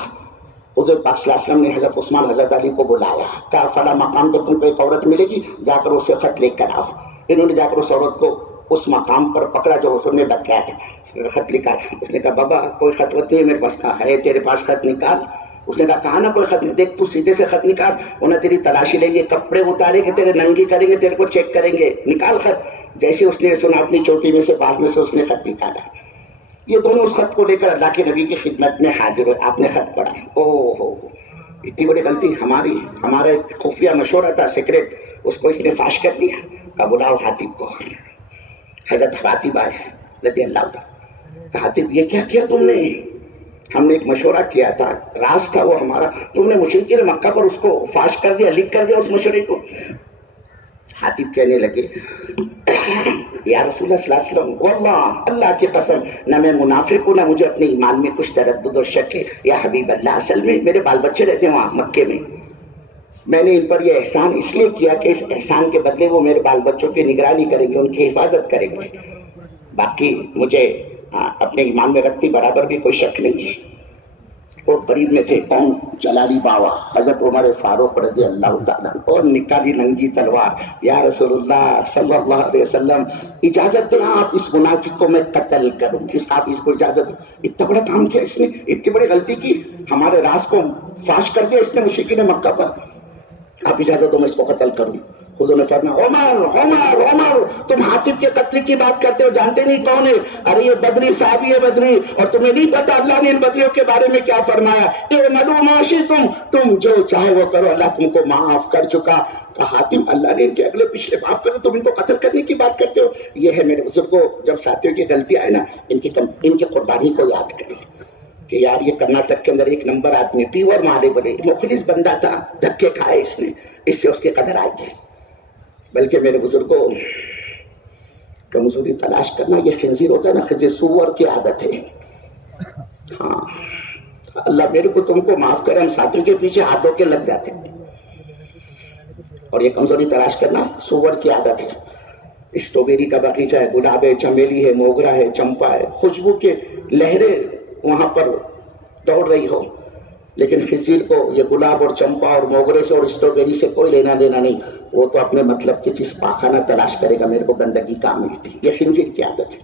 حضور پاک صلی اللہ علیہ وسلم نے حضرت عثمان حضرت علی کو بلایا، کہا فلاں مقام پر تم کو ایک عورت ملے گی، جا کر اسے خط لے کر آؤ۔ انہوں نے جا کر اس عورت کو اس مقام پر پکڑا جو حضور نے بتلایا تھا، خط لکھا تھا۔ اس نے کہا بابا کوئی خط وط نہیں ہے میرے پاس، کہا ہے تیرے پاس خط نکال۔ اس نے کہا نا کوئی خط نہیں، دیکھ تو سیدھے سے خط نکال، انہیں تیری تلاشی لیں گے، کپڑے اتاریں گے، تیرے ننگی کریں گے، تیرے کو چیک کریں گے، نکال خط۔ جیسے اس نے سنا اپنی چوٹی میں سے پاس میں سے اس نے خط نکالا، یہ دونوں اس خط کو لے کر اللہ کے نبی کی خدمت میں حاضر ہوئے۔ آپ نے خط پڑھا، او ہو اتنی بڑی غلطی ہماری، ہمارا ایک خفیہ مشورہ تھا سیکریٹ، اس کو اس نے فاش کر دیا۔ کہا بلاؤ حاتب کو۔ حضرت حاتب آئے رضی اللہ عنہ، حاتب یہ کیا کیا تم نے؟ ہم نے ایک مشورہ کیا تھا، راز تھا وہ ہمارا، تم نے مشرکین مکہ پر اس کو فاش کر دیا، لکھ کر دیا اس مشورے کو۔ حاتب کہنے لگے یا رسول اللہ صلی اللہ علیہ وسلم، واللہ اللہ کی قسم، نہ میں منافق ہوں، نہ مجھے اپنے ایمان میں کچھ تردد اور شک ہے، یا حبیب اللہ اصل میں میرے بال بچے رہتے ہیں وہاں مکے میں، میں نے ان پر یہ احسان اس لیے کیا کہ اس احسان کے بدلے وہ میرے بال بچوں کی نگرانی کریں گے، ان کی حفاظت کریں گے. باقی مجھے اپنے ایمان میں رکھتی برابر بھی کوئی شک نہیں ہے. اور قریب میں تھے کون؟ جلالی بابا حضرت عمر فاروق رضی اللہ تعالیٰ، اور نکالی ننگی تلوار، یا رسول اللہ صلی اللہ علیہ وسلم اجازت دیں آپ اس منافق کو میں قتل کروں. آپ اس کو اجازت. اتنا بڑا کام کیا اس نے، اتنی بڑی غلطی کی، ہمارے راز کو فاش کر دیا اس نے مشرکین مکہ پر. آپ اجازت دو میں اس کو قتل کروں. حضور نے فرمایا عمر عمر عمر تم حاطب کے قتل کی بات کرتے ہو، جانتے نہیں کون ہے؟ ارے یہ بدری صحابی ہے بدری، اور تمہیں نہیں پتا اللہ نے ان بدریوں کے بارے میں کیا فرمایا؟ اعملوا ما شئتم، تم جو چاہے وہ کرو، اللہ تم کو معاف کر چکا. حاتم اللہ نے ان کے اگلے پچھلے معاف کرے، تم ان کو قتل کرنے کی بات کرتے ہو. یہ ہے میرے بزرگوں، جب ساتھیوں کی غلطی آئے نا، ان کی قربانی کو یاد کریں کہ یار یہ کرناٹک کے اندر ایک نمبر آدمی، پیور مارے بڑے مخلص بندہ تھا، دھکے کھائے اس نے، اس سے اس کی قدر آئی ہے. بلکہ میرے بزرگوں کمزوری تلاش کرنا یہ خنزیر ہوتا ہے نا، خنزیر سور کی عادت ہے. ہاں اللہ میرے کو تم کو معاف کرے، ہم ساتھیوں کے پیچھے ہاتھ دھو کے لگ جاتے ہیں، اور یہ کمزوری تلاش کرنا سور کی عادت ہے. اسٹرابیری کا باغیچہ ہے، گلاب ہے، چمیلی ہے، موگرا ہے، چمپا ہے، خوشبو کے لہریں وہاں پر دوڑ رہی ہو، لیکن خنزیر کو یہ گلاب اور چمپا اور موگرے سے اور اسٹرابیری سے کوئی لینا دینا نہیں. وہ تو اپنے مطلب کی چیز پاخانہ تلاش کرے گا، میرے کو گندگی کام ملتی. یہ خنزیر کی عادت ہے.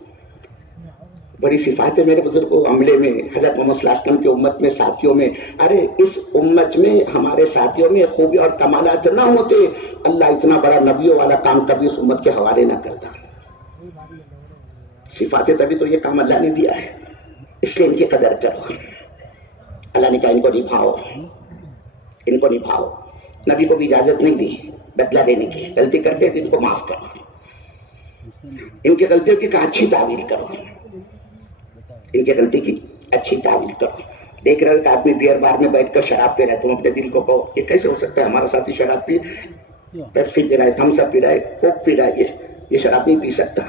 بڑی صفات ہے میرے بزرگوں عملے میں، حضرت محمد صلی اللہ علیہ وسلم کی امت میں، ساتھیوں میں. ارے اس امت میں ہمارے ساتھیوں میں خوبی اور کمالات نہ ہوتے، اللہ اتنا بڑا نبیوں والا کام کبھی اس امت کے حوالے نہ کرتا. صفات ہے تبھی تو یہ کام اللہ نے دیا ہے، اس لیے ان کی قدر کرو. اللہ نے کہا ان کو نبھاؤ، ان کو نبھاؤ. نبی کو بھی اجازت نہیں دی بدلہ دینے کی. غلطی کرتے تو ان کو معاف کرو، ان کی غلطیوں کی اچھی تعبیر کرو، ان کی غلطی کی اچھی تعبیر کرو. دیکھ رہے ہو کہ آدمی بیئر بار میں بیٹھ کر شراب پی رہا ہے، تم اپنے دل کو کہو یہ کیسے ہو سکتا ہے؟ ہمارا ساتھی شراب پی، پیپسی پی رہا ہے، تھمس اپ پی رہا ہے، کوک پی رہا ہے، یہ شراب نہیں پی سکتا.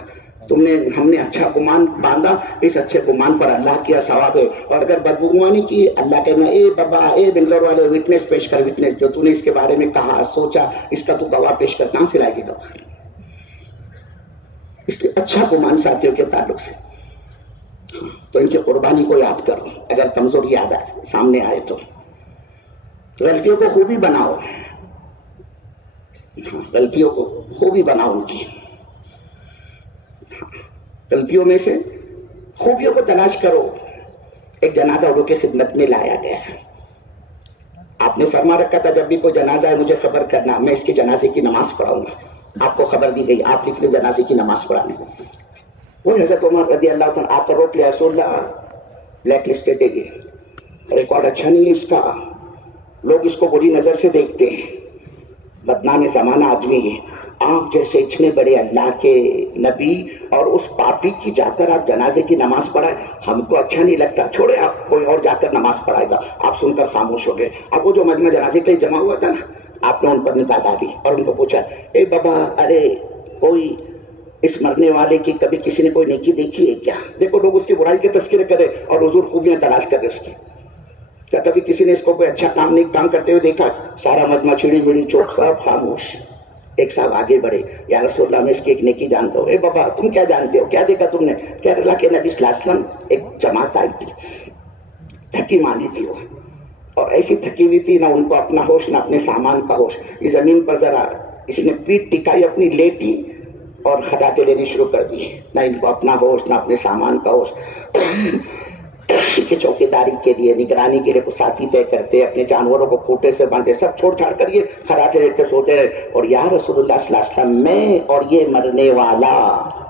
ہم نے اچھا گمان باندھا، اس اچھے گمان پر اللہ کیا ثواب ہے. اور اگر بدگمانی کی، اللہ کہنا اے بابا اے بنگلور والے وٹنس پیش کر، وٹنس جو تو نے اس کے بارے میں کہا سوچا اس کا تو گواہ پیش کر. کہاں سے لائے گی گواہ؟ اس لیے اچھا گمان ساتھیوں کے تعلق سے. تو ان کی قربانی کو یاد کرو. اگر کمزوری یاد آئے سامنے آئے تو غلطیوں کو خوبی بناؤ، غلطیوں کو خوبی بناؤ. ان کی غلطیوں میں سے خوبیوں کو تلاش کرو. ایک جنازہ اردو کی خدمت میں لایا گیا، آپ نے فرما رکھا تھا جب بھی کوئی جنازہ ہے مجھے خبر کرنا، میں اس کے جنازے کی نماز پڑھاؤں گا. آپ کو خبر دی گئی، آپ لکھ لیں جنازے کی نماز پڑھانے. وہ حضرت عمر رضی اللہ تعالیٰ آپ کا روک لیا، رسول اللہ بلیک لسٹڈ ہے، ریکارڈ اچھا نہیں ہے اس کا، لوگ اس کو بری نظر سے دیکھتے ہیں، بدنام زمانہ آدمی ہے. آپ جیسے اتنے بڑے اللہ کے نبی اور اس پاپی کی جا کر آپ جنازے کی نماز پڑھائے، ہم کو اچھا نہیں لگتا، چھوڑے آپ کوئی اور جا کر نماز پڑھائے گا. آپ سن کر خاموش ہو گئے. اب وہ جو مجمع جنازے کے جمع ہوا تھا نا، آپ نے ان پر نگاہ ڈالی اور ان کو پوچھا اے بابا ارے کوئی اس مرنے والے کی کبھی کسی نے کوئی نیکی دیکھی ہے کیا؟ دیکھو لوگ اس کی برائی کے تذکرے کرے اور حضور خوبیاں تلاش کرے اس کی. کیا کبھی کسی نے اس کو کوئی اچھا کام نیک کام کرتے ہوئے دیکھا؟ سارا مجمع چھڑی بڑی چوک صاحب خاموش. ایک صاحب آگے بڑھے، یا رسول اللہ میں اس کی ایک نیکی جانتا ہوں. اے بابا تم کیا جانتے ہو، کیا دیکھا تم نے؟ کیا اللہ کے نبی صلی اللہ علیہ وسلم ایک جماعت آئی تھی، تھکی ماندی تھی وہ، اور ایسی تھکی ہوئی تھی نہ ان کو اپنا ہوش نہ اپنے سامان کا ہوش. یہ زمین پر ذرا اس نے پیٹ ٹکائی اپنی، لیٹی اور خطاطیں لینے شروع کر دی. نہ ان کو اپنا ہوش نہ اپنے سامان کا ہوش. کہ چوکیداری کے لیے نگرانی کے لیے کچھ ساتھی طے کرتے، اپنے جانوروں کو کھوٹے سے باندھے، سب چھوڑ چھاڑ کر یہ خراٹے لیتے سوتے رہے. اور یا رسول اللہ صلی اللہ علیہ وسلم میں اور یہ مرنے والا،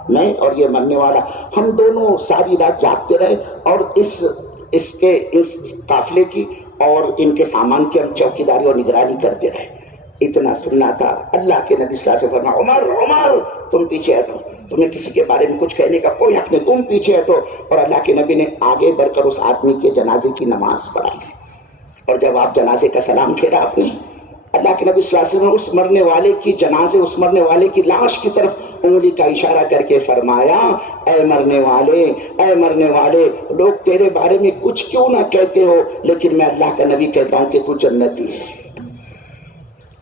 میں اور یہ مرنے والا، ہم دونوں ساری رات جاگتے رہے اور اس قافلے کی اور ان کے سامان کی ہم چوکیداری اور نگرانی کرتے رہے. اتنا سننا تھا. اللہ کے نبی صلی اللہ علیہ وسلم فرمایا عمر عمر تم پیچھے ہٹو، تمہیں کسی کے بارے میں کچھ کہنے کا کوئی حق نہیں، تم پیچھے ہٹو. اور اللہ کے نبی نے آگے بڑھ کر اس آدمی کے جنازے کی نماز پڑھائی. اور جب آپ جنازے کا سلام پھیرا آپ نے، اللہ کے نبی صلی اللہ علیہ وسلم نے اس مرنے والے کی جنازے، اس مرنے والے کی لاش کی طرف انگلی کا اشارہ کر کے فرمایا اے مرنے والے، اے مرنے والے، لوگ تیرے بارے میں کچھ کیوں نہ کہتے ہو، لیکن میں اللہ کا نبی کہتا ہوں کہ تو جنتی ہے.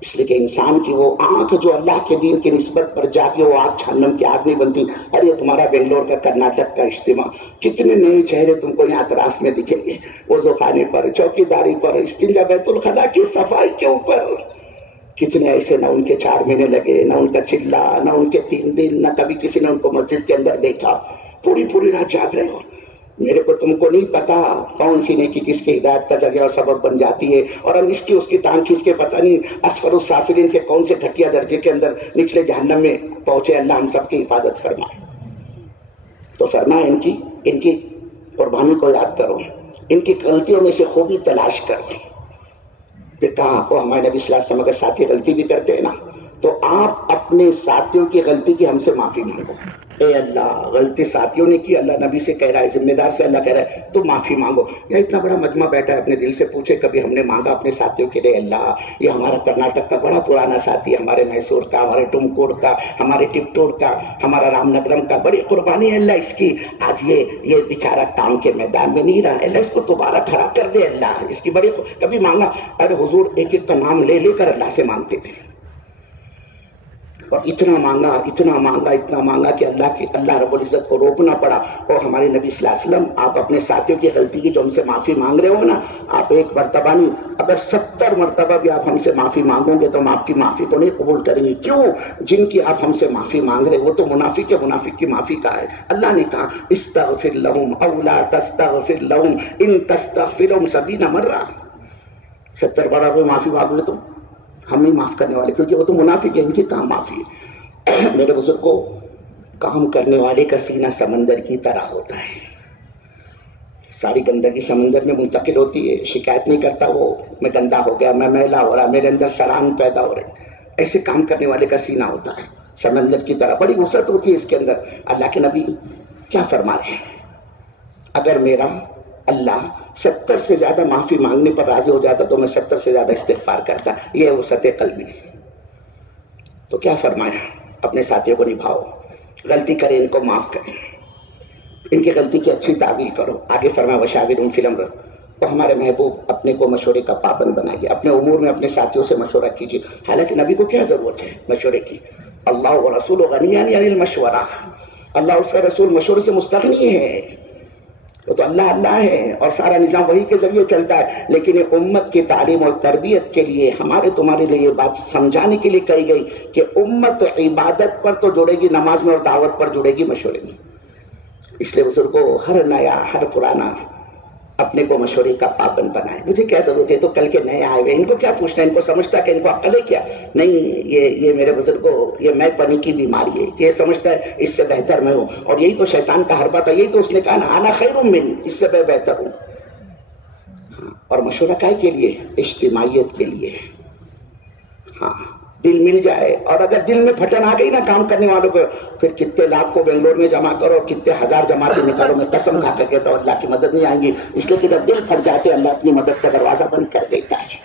اس لیے کہ انسان کی وہ آنکھ جو اللہ کے دین کی نسبت پر جا کے وہ آگ جہنم کی آگ نہیں بنتی. ارے تمہارا بنگلور کا کرناٹک کا اجتماع، کتنے نئے چہرے تم کو یہاں اطراف میں دکھیں گے، وضو خانے پر، چوکی داری پر، استنجا بیت الخلا کی صفائی کے اوپر. کتنے ایسے، نہ ان کے 4 مہینے لگے، نہ ان کا چلا، نہ ان کے 3 دن، نہ کبھی کسی نے ان کو مسجد کے اندر دیکھا، پوری رات جاگ رہے ہو. میرے کو تم کو نہیں پتا کون سی نیکی کس کی ہدایت کا ذریعہ اور سبب بن جاتی ہے، اور ہم اس کی ٹانگ کھینچ کے پتہ نہیں اسفل السافلین کے کون سے گھٹیا درجے کے اندر نچلے جہنم میں پہنچے. اللہ ہم سب کی حفاظت فرمائے. تو فرمائے ان کی قربانی کو یاد کرو، ان کی غلطیوں میں سے خوبی تلاش کرو. پھر کہا کو ہمارے نبی صلی اللہ علیہ وسلم اگر ساتھی غلطی بھی کرتے ہیں نا تو آپ اپنے ساتھیوں کی غلطی کی ہم سے معافی مانگو. اے اللہ غلطی ساتھیوں نے کی، اللہ نبی سے کہہ رہا ہے، ذمہ دار سے اللہ کہہ رہا ہے تو معافی مانگو. یا اتنا بڑا مجمع بیٹھا ہے اپنے دل سے پوچھے کبھی ہم نے مانگا اپنے ساتھیوں کے لیے، اللہ یہ ہمارا کرناٹک کا بڑا پرانا ساتھی، ہمارے میسور کا، ہمارے ٹمکوڑ کا، ہمارے ٹپٹور کا، ہمارا رام نگرم کا، بڑی قربانی ہے اللہ اس کی، آج یہ بیچارہ کام کے میدان میں نہیں رہا، اللہ اس کو دوبارہ کھڑا کر دے، اللہ اس کی بڑی کبھی مانگا. ارے حضور ایک کا نام لے کر اللہ سے مانگتے تھے، اور اتنا مانگا کہ اللہ رب العزت کو روکنا پڑا. اور ہمارے نبی صلی اللہ علیہ وسلم آپ اپنے ساتھیوں کی غلطی کی جو ہم سے معافی مانگ رہے ہو نا، آپ 1 مرتبہ نہیں اگر 70 مرتبہ بھی آپ ہم سے معافی مانگو گے تو ہم آپ کی معافی تو نہیں قبول کریں گے. کیوں؟ جن کی آپ ہم سے معافی مانگ رہے وہ تو منافق کی معافی کا ہے. اللہ نے کہا استغفر لهم او لا تستغفر لهم ان تستغفر لهم 70 مرہ، 70 بار کوئی معافی مانگ لے تو ہم نہیں معاف کرنے والے، کیونکہ وہ تو منافق ہے، ان کی کہاں معافی ہے. میرے بزرگوں، کام کرنے والے کا سینہ سمندر کی طرح ہوتا ہے، ساری گندگی سمندر میں منتقل ہوتی ہے. شکایت نہیں کرتا وہ میں گندا ہو گیا، میں میلا ہو رہا، میرے اندر سران پیدا ہو رہے. ایسے کام کرنے والے کا سینہ ہوتا ہے سمندر کی طرح، بڑی وسعت ہوتی ہے اس کے اندر. اللہ کے نبی کیا فرما رہے ہیں؟ اگر میرا اللہ 70 سے زیادہ معافی مانگنے پر راضی ہو جاتا تو میں 70 سے زیادہ استغفار کرتا. یہ وسعت قلبی. تو کیا فرمایا؟ اپنے ساتھیوں کو نبھاؤ، غلطی کریں ان کو معاف کریں، ان کی غلطی کی اچھی تعویل کرو. آگے فرمایا وشاورہم فی الامر، تو ہمارے محبوب اپنے کو مشورے کا پابند بنائیے، اپنے امور میں اپنے ساتھیوں سے مشورہ کیجیے. حالانکہ نبی کو کیا ضرورت ہے مشورے کی؟ اللہ و رسول غنیان عن المشورہ، اللہ اس کا رسول مشورے سے مستغنی ہے. وہ تو اللہ ہے اور سارا نظام وہی کے ذریعے چلتا ہے. لیکن یہ امت کی تعلیم اور تربیت کے لیے ہمارے تمہارے لیے یہ بات سمجھانے کے لیے کہی گئی کہ امت عبادت پر تو جڑے گی نماز میں اور دعوت پر جڑے گی مشورے میں. اس لیے بزرگوں، ہر نیا ہر پرانا اپنے کو مشورے کا پابند بنائے. مجھے کیا ضرورت ہے؟ تو کل کے نئے آئے ہوئے ان کو کیا پوچھنا ہے؟ ان کو سمجھتا کہ ان کو عقل ہے کیا؟ نہیں، یہ میرے بزرگوں یہ میں پنی کی بیماری ہے. یہ سمجھتا ہے اس سے بہتر میں ہوں، اور یہی تو شیطان کا حربہ تھا. یہی تو اس نے کہا نا انا خیر من، اس سے میں بہتر ہوں. اور مشورہ کائے کے لیے؟ اجتماعیت کے لیے. ہاں، دل مل جائے. اور اگر دل میں پھٹن آ گئی نا کام کرنے والوں کو، پھر کتنے لاکھ کو بنگلور میں جمع کرو، کتنے ہزار جماعتیں نکالو، میں قسم کھا کر کہتا ہوں اللہ کی مدد نہیں آئیں گی. اس لیے کہ جب دل پھٹ جاتے اللہ اپنی مدد کا دروازہ بند کر دیتا ہے.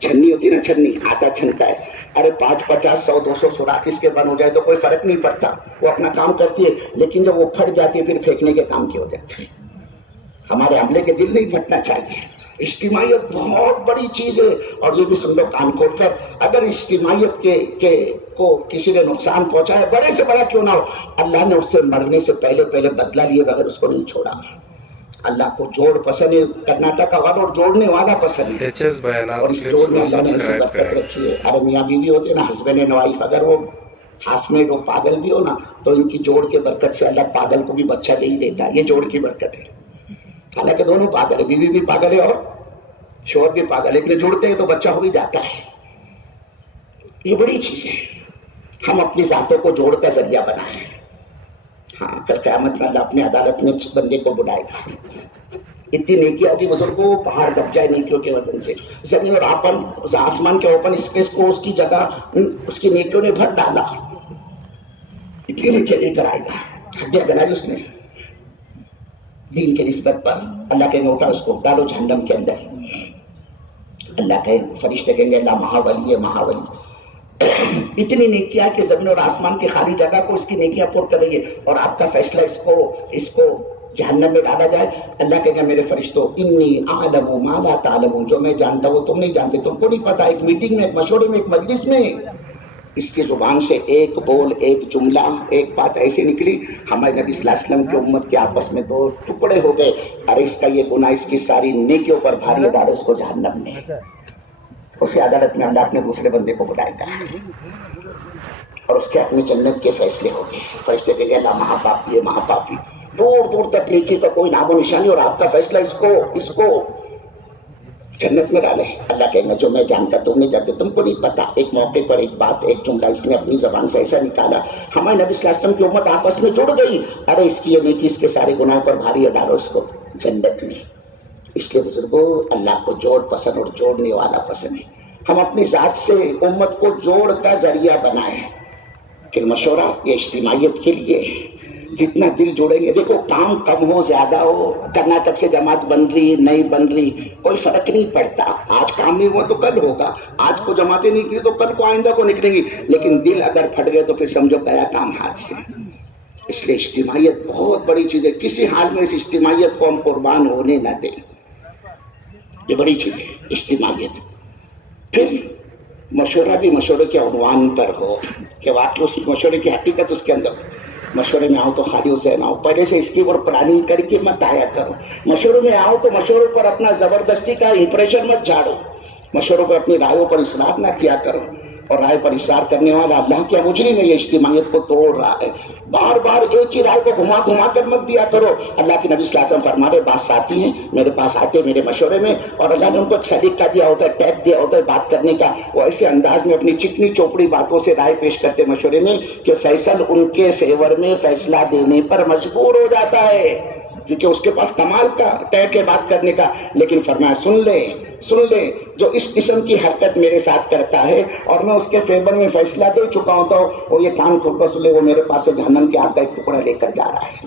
چھنی ہوتی نا، چھنی آٹا چھنتا ہے. ارے 5، 50، 100، 200 سوراخ اس کے بند ہو جائے تو کوئی فرق نہیں پڑتا، وہ اپنا کام کرتی ہے. لیکن جب وہ پھٹ جاتی ہے پھر پھینکنے کے کام کی ہو جاتی ہے. ہمارے عملے کے دل نہیں پھٹنا چاہیے. اجتماعیت بہت بڑی چیز ہے. اور یہ بھی سن لو کان کھول کر، اگر اجتماعیت کو کسی نے نقصان پہنچایا بڑے سے بڑا کیوں نہ ہو، اللہ نے اس سے مرنے سے پہلے بدلہ لیے بغیر اس کو نہیں چھوڑا. اللہ کو جوڑ پسند ہے، کرناٹک کا والا اور جوڑنے والا پسند ہے. اور اس جوڑ میں اللہ نے برکت رکھی ہے. ارے میاں بیوی ہوتے نا، ہسبینڈ اینڈ وائف، اگر وہ ہاتھ میں وہ پاگل بھی ہو نا تو ان کی جوڑ کے برکت سے اللہ پاگل کو بھی بچہ دے ہی دیتا ہے. یہ جوڑ کی برکت ہے. حالانکہ دونوں پاگل ہے، بیوی بھی پاگل ہے اور شوہر بھی پاگل ہے، لیکن جڑتے ہیں تو بچہ ہو ہی جاتا ہے. یہ بڑی چیز ہے. ہم اپنی ذاتوں کو جوڑ کا ذریعہ بنائیں. ہاں، کل قیامت میں اللہ اپنے عدالت میں بندے کو بلائے گا. اتنی نیکیاں ہوگی بزرگوں، پہاڑ دب جائے نیکیوں کے وزن سے. زمین اور آسمان کے اوپن اسپیس کو اس کی جگہ اس کی نیکیوں نے بھر ڈالا. اتنی نیکیاں لے کر آئے گا. ہڈیاں بنائی اس نے دین کے نسبت پر. اللہ کہیں گے اٹھا اس کو ڈالو جہنم کے اندر. اللہ کہیں فرشتے کہیں گے اللہ مہاولی ہے مہاولی. اتنی نیکیاں کہ زمین اور آسمان کی خالی جگہ کو اس کی نیکیاں پور کر رہی ہے. اور آپ کا فیصلہ اس کو جہنم میں ڈالا جائے، اللہ کہے گا میرے فرشتوں انی اعلم ما لا تعلمون، جو میں جانتا ہوں تم نہیں جانتے، تم کو نہیں پتا۔ ایک میٹنگ میں، ایک مشورے میں، ایک مجلس میں اس کی زبان سے ایک بول، ایک جملہ، ایک بات ایسی نکلی، ہمارے نبی صلی اللہ علیہ وسلم کی امت کے آپس میں دو ٹکڑے ہو گئے، ارے اس کا یہ گناہ اس کی ساری نیکیوں پر بھاری ڈالے، اس کو جہنم میں، اسے عدالت میں اللہ اپنے دوسرے بندے کو بلائے گا اور اس کے اپنی جنت کے فیصلے ہو گئے۔ فیصلے کے گئے اللہ مہاپاپی ہے، مہاپاپی، دور دور تک نیکی کا کوئی نام و نشانی، اور آپ کا فیصلہ اس کو جنت میں ڈالے۔ اللہ کہیں گا جو میں جانتا تم نہیں جانتے، تم کو نہیں پتا۔ ایک موقع پر ایک بات، ایک جملہ اس نے اپنی زبان سے ایسا نکالا، ہمارے نبی صلی اللہ علیہ وسلم کی امت آپس میں جڑ گئی، ارے اس کی یہ نیکی اس کے سارے گناہوں پر بھاری ہے، ڈالو اس کو جنت میں۔ اس لیے بزرگوں، اللہ کو جوڑ پسند اور جوڑنے والا پسند ہے۔ ہم اپنی ذات سے امت کو جوڑ کا ذریعہ بنائیں۔ پھر مشورہ یہ اجتماعیت کے لیے، جتنا دل جوڑیں گے، دیکھو کام کم ہو زیادہ ہو، کرناٹک سے جماعت بن رہی نہیں بن رہی کوئی فرق نہیں پڑتا، آج کام نہیں ہوا تو کل ہوگا، آج کو جماعتیں نہیں کی تو کل کو آئندہ کو نکلیں گی، لیکن دل اگر پھٹ گئے تو پھر سمجھو گیا کام ہاتھ سے۔ اس لیے اجتماعیت بہت بڑی چیز ہے، کسی حال میں اس اجتماعیت کو ہم قربان ہونے نہ دیں، یہ بڑی چیز ہے اجتماعیت۔ پھر مشورہ بھی مشورے کے عنوان پر ہو کہ واقعی اس مشورے کی حقیقت اس کے اندر، مشورے میں آؤ تو خالی ذہن آؤ، پہلے سے اس کی اور پلاننگ کر کے مت آیا کرو۔ مشورے میں آؤ تو مشوروں پر اپنا زبردستی کا امپریشن مت جھاڑو، مشوروں پر اپنی رائےوں پر اصرار نہ کیا کرو، اور رائے پر اصرار کرنے والا اللہ کیا مجرم ہے، یہ اجتماعیت کو توڑ رہا ہے۔ بار بار ایک ہی رائے کو گھما گھما کر مت دیا کرو۔ اللہ کے نبی صلی اللہ علیہ وسلم فرما رہے، بات ساتھی ہیں میرے پاس آتے میرے مشورے میں، اور اللہ نے ان کو ایک سلیقہ دیا ہوتا ہے، ٹیپ دیا ہوتا ہے بات کرنے کا، وہ ایسے انداز میں اپنی چکنی چوپڑی باتوں سے رائے پیش کرتے مشورے میں کہ فیصل ان کے فیور میں فیصلہ دینے پر مجبور ہو جاتا ہے، کیونکہ اس کے پاس کمال کا ٹیپ ہے بات کرنے کا۔ لیکن فرمایا سن لے جو اس قسم کی حرکت میرے ساتھ کرتا ہے اور میں اس کے فیور میں فیصلہ دے چکا ہوتا ہوں، وہ یہ کان کھول کر سن لے، وہ میرے پاس سے جہنم کے آگ کا ایک ٹکڑا لے کر جا رہا ہے۔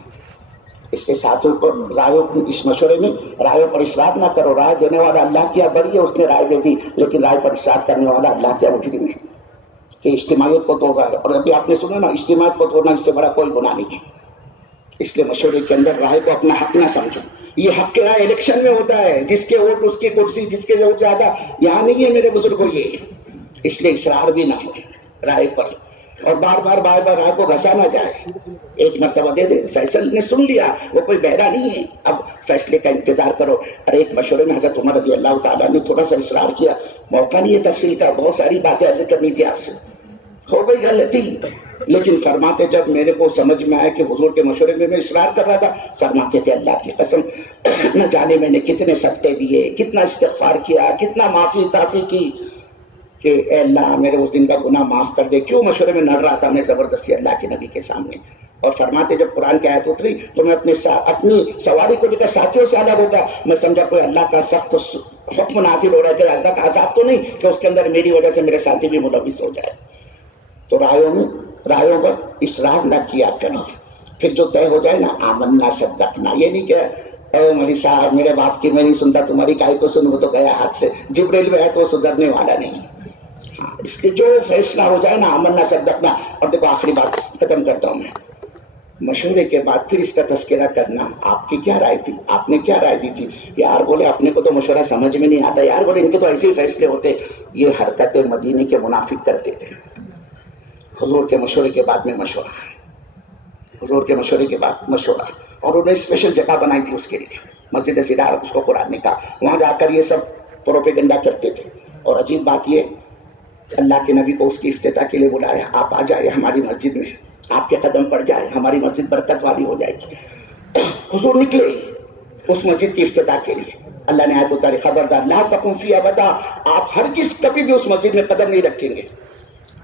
اس کے ساتھوں پر رائے، اس مشورے میں رائے پر اصرار نہ کرو۔ رائے دینے والا اللہ کیا بری ہے، اس نے رائے دے دی، لیکن رائے پر اصرار کرنے والا اللہ کیا مجرم ہے کہ اجتماعیت کو توڑ رہا ہے۔ اور ابھی آپ نے سنا نا، اجتماعیت کو توڑنا اس سے بڑا کوئی گناہ نہیں ہے۔ اس لیے مشورے کے اندر رائے کو اپنا حق نہ سمجھو۔ یہ حق کے رائے الیکشن میں ہوتا ہے، جس کے ووٹ اس کی کرسی، جس کے ووٹ زیادہ، یہاں نہیں ہے میرے بزرگوں یہ۔ اس لیے اصرار بھی نہ ہو رائے پر، اور بار بار رائے کو گھسا نہ جائے۔ ایک مرتبہ دے دے، فیصل نے سن لیا، وہ کوئی بہرا نہیں ہے، اب فیصلے کا انتظار کرو۔ اور ایک مشورے میں حضرت عمر رضی اللہ تعالیٰ نے تھوڑا سا اصرار کیا، موقع نہیں ہے تفصیل کا، بہت ساری باتیں ایسے کرنی تھی آپ سے، ہو گئی غلطی، لیکن فرماتے جب میرے کو سمجھ میں آیا کہ حضور کے مشورے میں اصرار کر رہا تھا، فرماتے تھے اللہ کی قسم نہ جانے میں نے کتنے صدقے دیے، کتنا استغفار کیا، کتنا معافی تعفی کی کہ اے اللہ میرے اس دن کا گناہ معاف کر دے۔ کیوں مشورے میں لڑ رہا تھا میں زبردستی اللہ کے نبی کے سامنے۔ اور فرماتے جب قرآن کی آیت اتری تو میں اپنی سواری کو لے کر ساتھیوں سے الگ ہوگا، میں سمجھا کوئی اللہ کا سخت حکم نازل ہو رہا ہے، اللہ کا عذاب تو نہیں کہ اس کے اندر میری وجہ سے میرے ساتھی بھی ملوث ہو جائے۔ تو رائےوں پر اصرار نہ کیا کرو۔ پھر جو طے ہو جائے نا، آمنا صدقنا، یہ نہیں کہ اے مولوی صاحب میرے باپ کی میں نہیں سنتا، تمہاری کائی کو سن، وہ تو گیا ہاتھ سے، جبریل میں ہے تو سدھرنے والا نہیں۔ ہاں، اس کے جو فیصلہ ہو جائے نا، آمنا صدقنا۔ اور دیکھو آخری بات ختم کرتا ہوں میں، مشورے کے بعد پھر اس کا تذکرہ کرنا، آپ کی کیا رائے تھی، آپ نے کیا رائے دی تھی؟ یار بولے اپنے کو تو مشورہ سمجھ میں نہیں آتا، یار بولے ان کے تو ایسے ہی فیصلے ہوتے۔ یہ حرکتیں مدینے کے منافق کرتے تھے۔ حضور کے مشورے کے بعد میں مشورہ، حضور کے مشورے کے بعد مشورہ، اور انہوں نے اسپیشل جگہ بنائی تھی اس کے لیے، مسجد سرار اس کو قرآن نے کہا، وہاں جا کر یہ سب پروپیگنڈا کرتے تھے۔ اور عجیب بات یہ، اللہ کے نبی کو اس کی افتتاح کے لیے بلایا، آپ آ جائے ہماری مسجد میں، آپ کے قدم پڑ جائے، ہماری مسجد برکت والی ہو جائے گی۔ حضور نکلے اس مسجد کی افتتاح کے لیے، اللہ نے آیت اتاری، خبردار لا تقم فیہا ابدا، آپ ہرگز کبھی بھی اس مسجد میں قدم نہیں رکھیں گے۔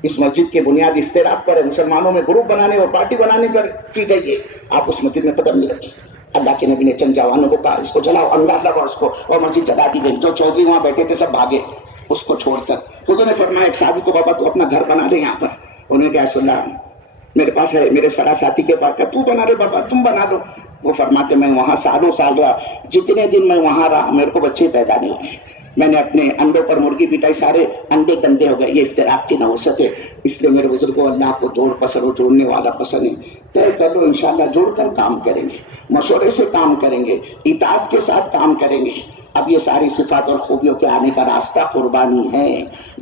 اس مسجد کی بنیاد اختلاف پر، مسلمانوں میں گروپ بنانے اور پارٹی بنانے پر کی گئی ہے، آپ اس مسجد میں قدم نہیں رکھیں۔ اللہ کے نبی نے چند جوانوں کو کہا اس کو جلاؤ، اللہ لگا اس کو، اور مسجد جلا دی گئی۔ جو چودھری وہاں بیٹھے تھے سب بھاگے اس کو چھوڑ کر۔ حضور نے فرمایا ایک صحابی کو، بابا تو اپنا گھر بنا دے یہاں پر۔ انہوں نے کہا رسول اللہ میرے پاس ہے، میرے فلاں ساتھی کے پاس ہے، تو بنا دے بابا، تم بنا دو۔ وہ فرماتے میں وہاں سالوں سال رہا، جتنے دن میں وہاں رہا میرے کو بچے پیدا نہیں ہوئے، میں نے اپنے انڈوں پر مرغی پٹائی، سارے انڈے گندے ہو گئے، یہ افتراق کی نوست ہے. اس لیے میرے بزرگوں، اللہ کو جوڑ پسند ہو، جوڑنے والا پسند ہے. طے کر لو، انشاءاللہ جوڑ کر کام کریں گے، مشورے سے کام کریں گے، اطاعت کے ساتھ کام کریں گے. اب یہ ساری صفات اور خوبیوں کے آنے کا راستہ قربانی ہے.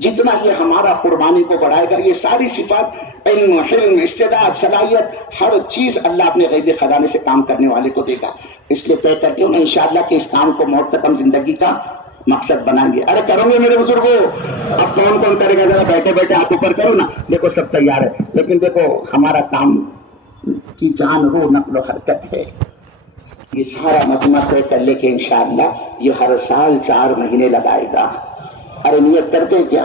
جتنا یہ ہمارا قربانی کو بڑھائے گا، یہ ساری صفات، علم، حلم، استعداد، صلاحیت، ہر چیز اللہ اپنے غیب خزانے سے کام کرنے والے کو دے گا. اس لیے طے کرتے ہوں انشاءاللہ کہ اس کام کو موت تک ہم زندگی کا مقصد بنائیں گے. ارے کرو گے میرے بزرگوں؟ اب کون کون کرے گا؟ ذرا بیٹھے بیٹھے آپ اوپر کرو نا. دیکھو سب تیار ہے، لیکن دیکھو ہمارا کام کی جان روح نقل و حرکت ہے. یہ سارا مجمع طے کر لے کے انشاءاللہ یہ ہر سال 4 مہینے لگائے گا. ارے نیت کرتے ہیں کیا؟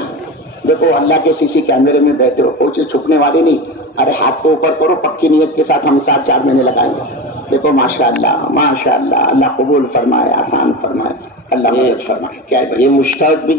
دیکھو اللہ کے سی کیمرے میں بیٹھے ہو، کوئی چیز چھپنے والی نہیں. ارے ہاتھ کو اوپر کرو، پکی نیت کے ساتھ ہم ساتھ 4 مہینے لگائیں گے. دیکھو ماشاءاللہ ماشاءاللہ، اللہ قبول فرمائے، آسان فرمائے، اللہ مدد فرمائے. کیا ہے یہ مشتاق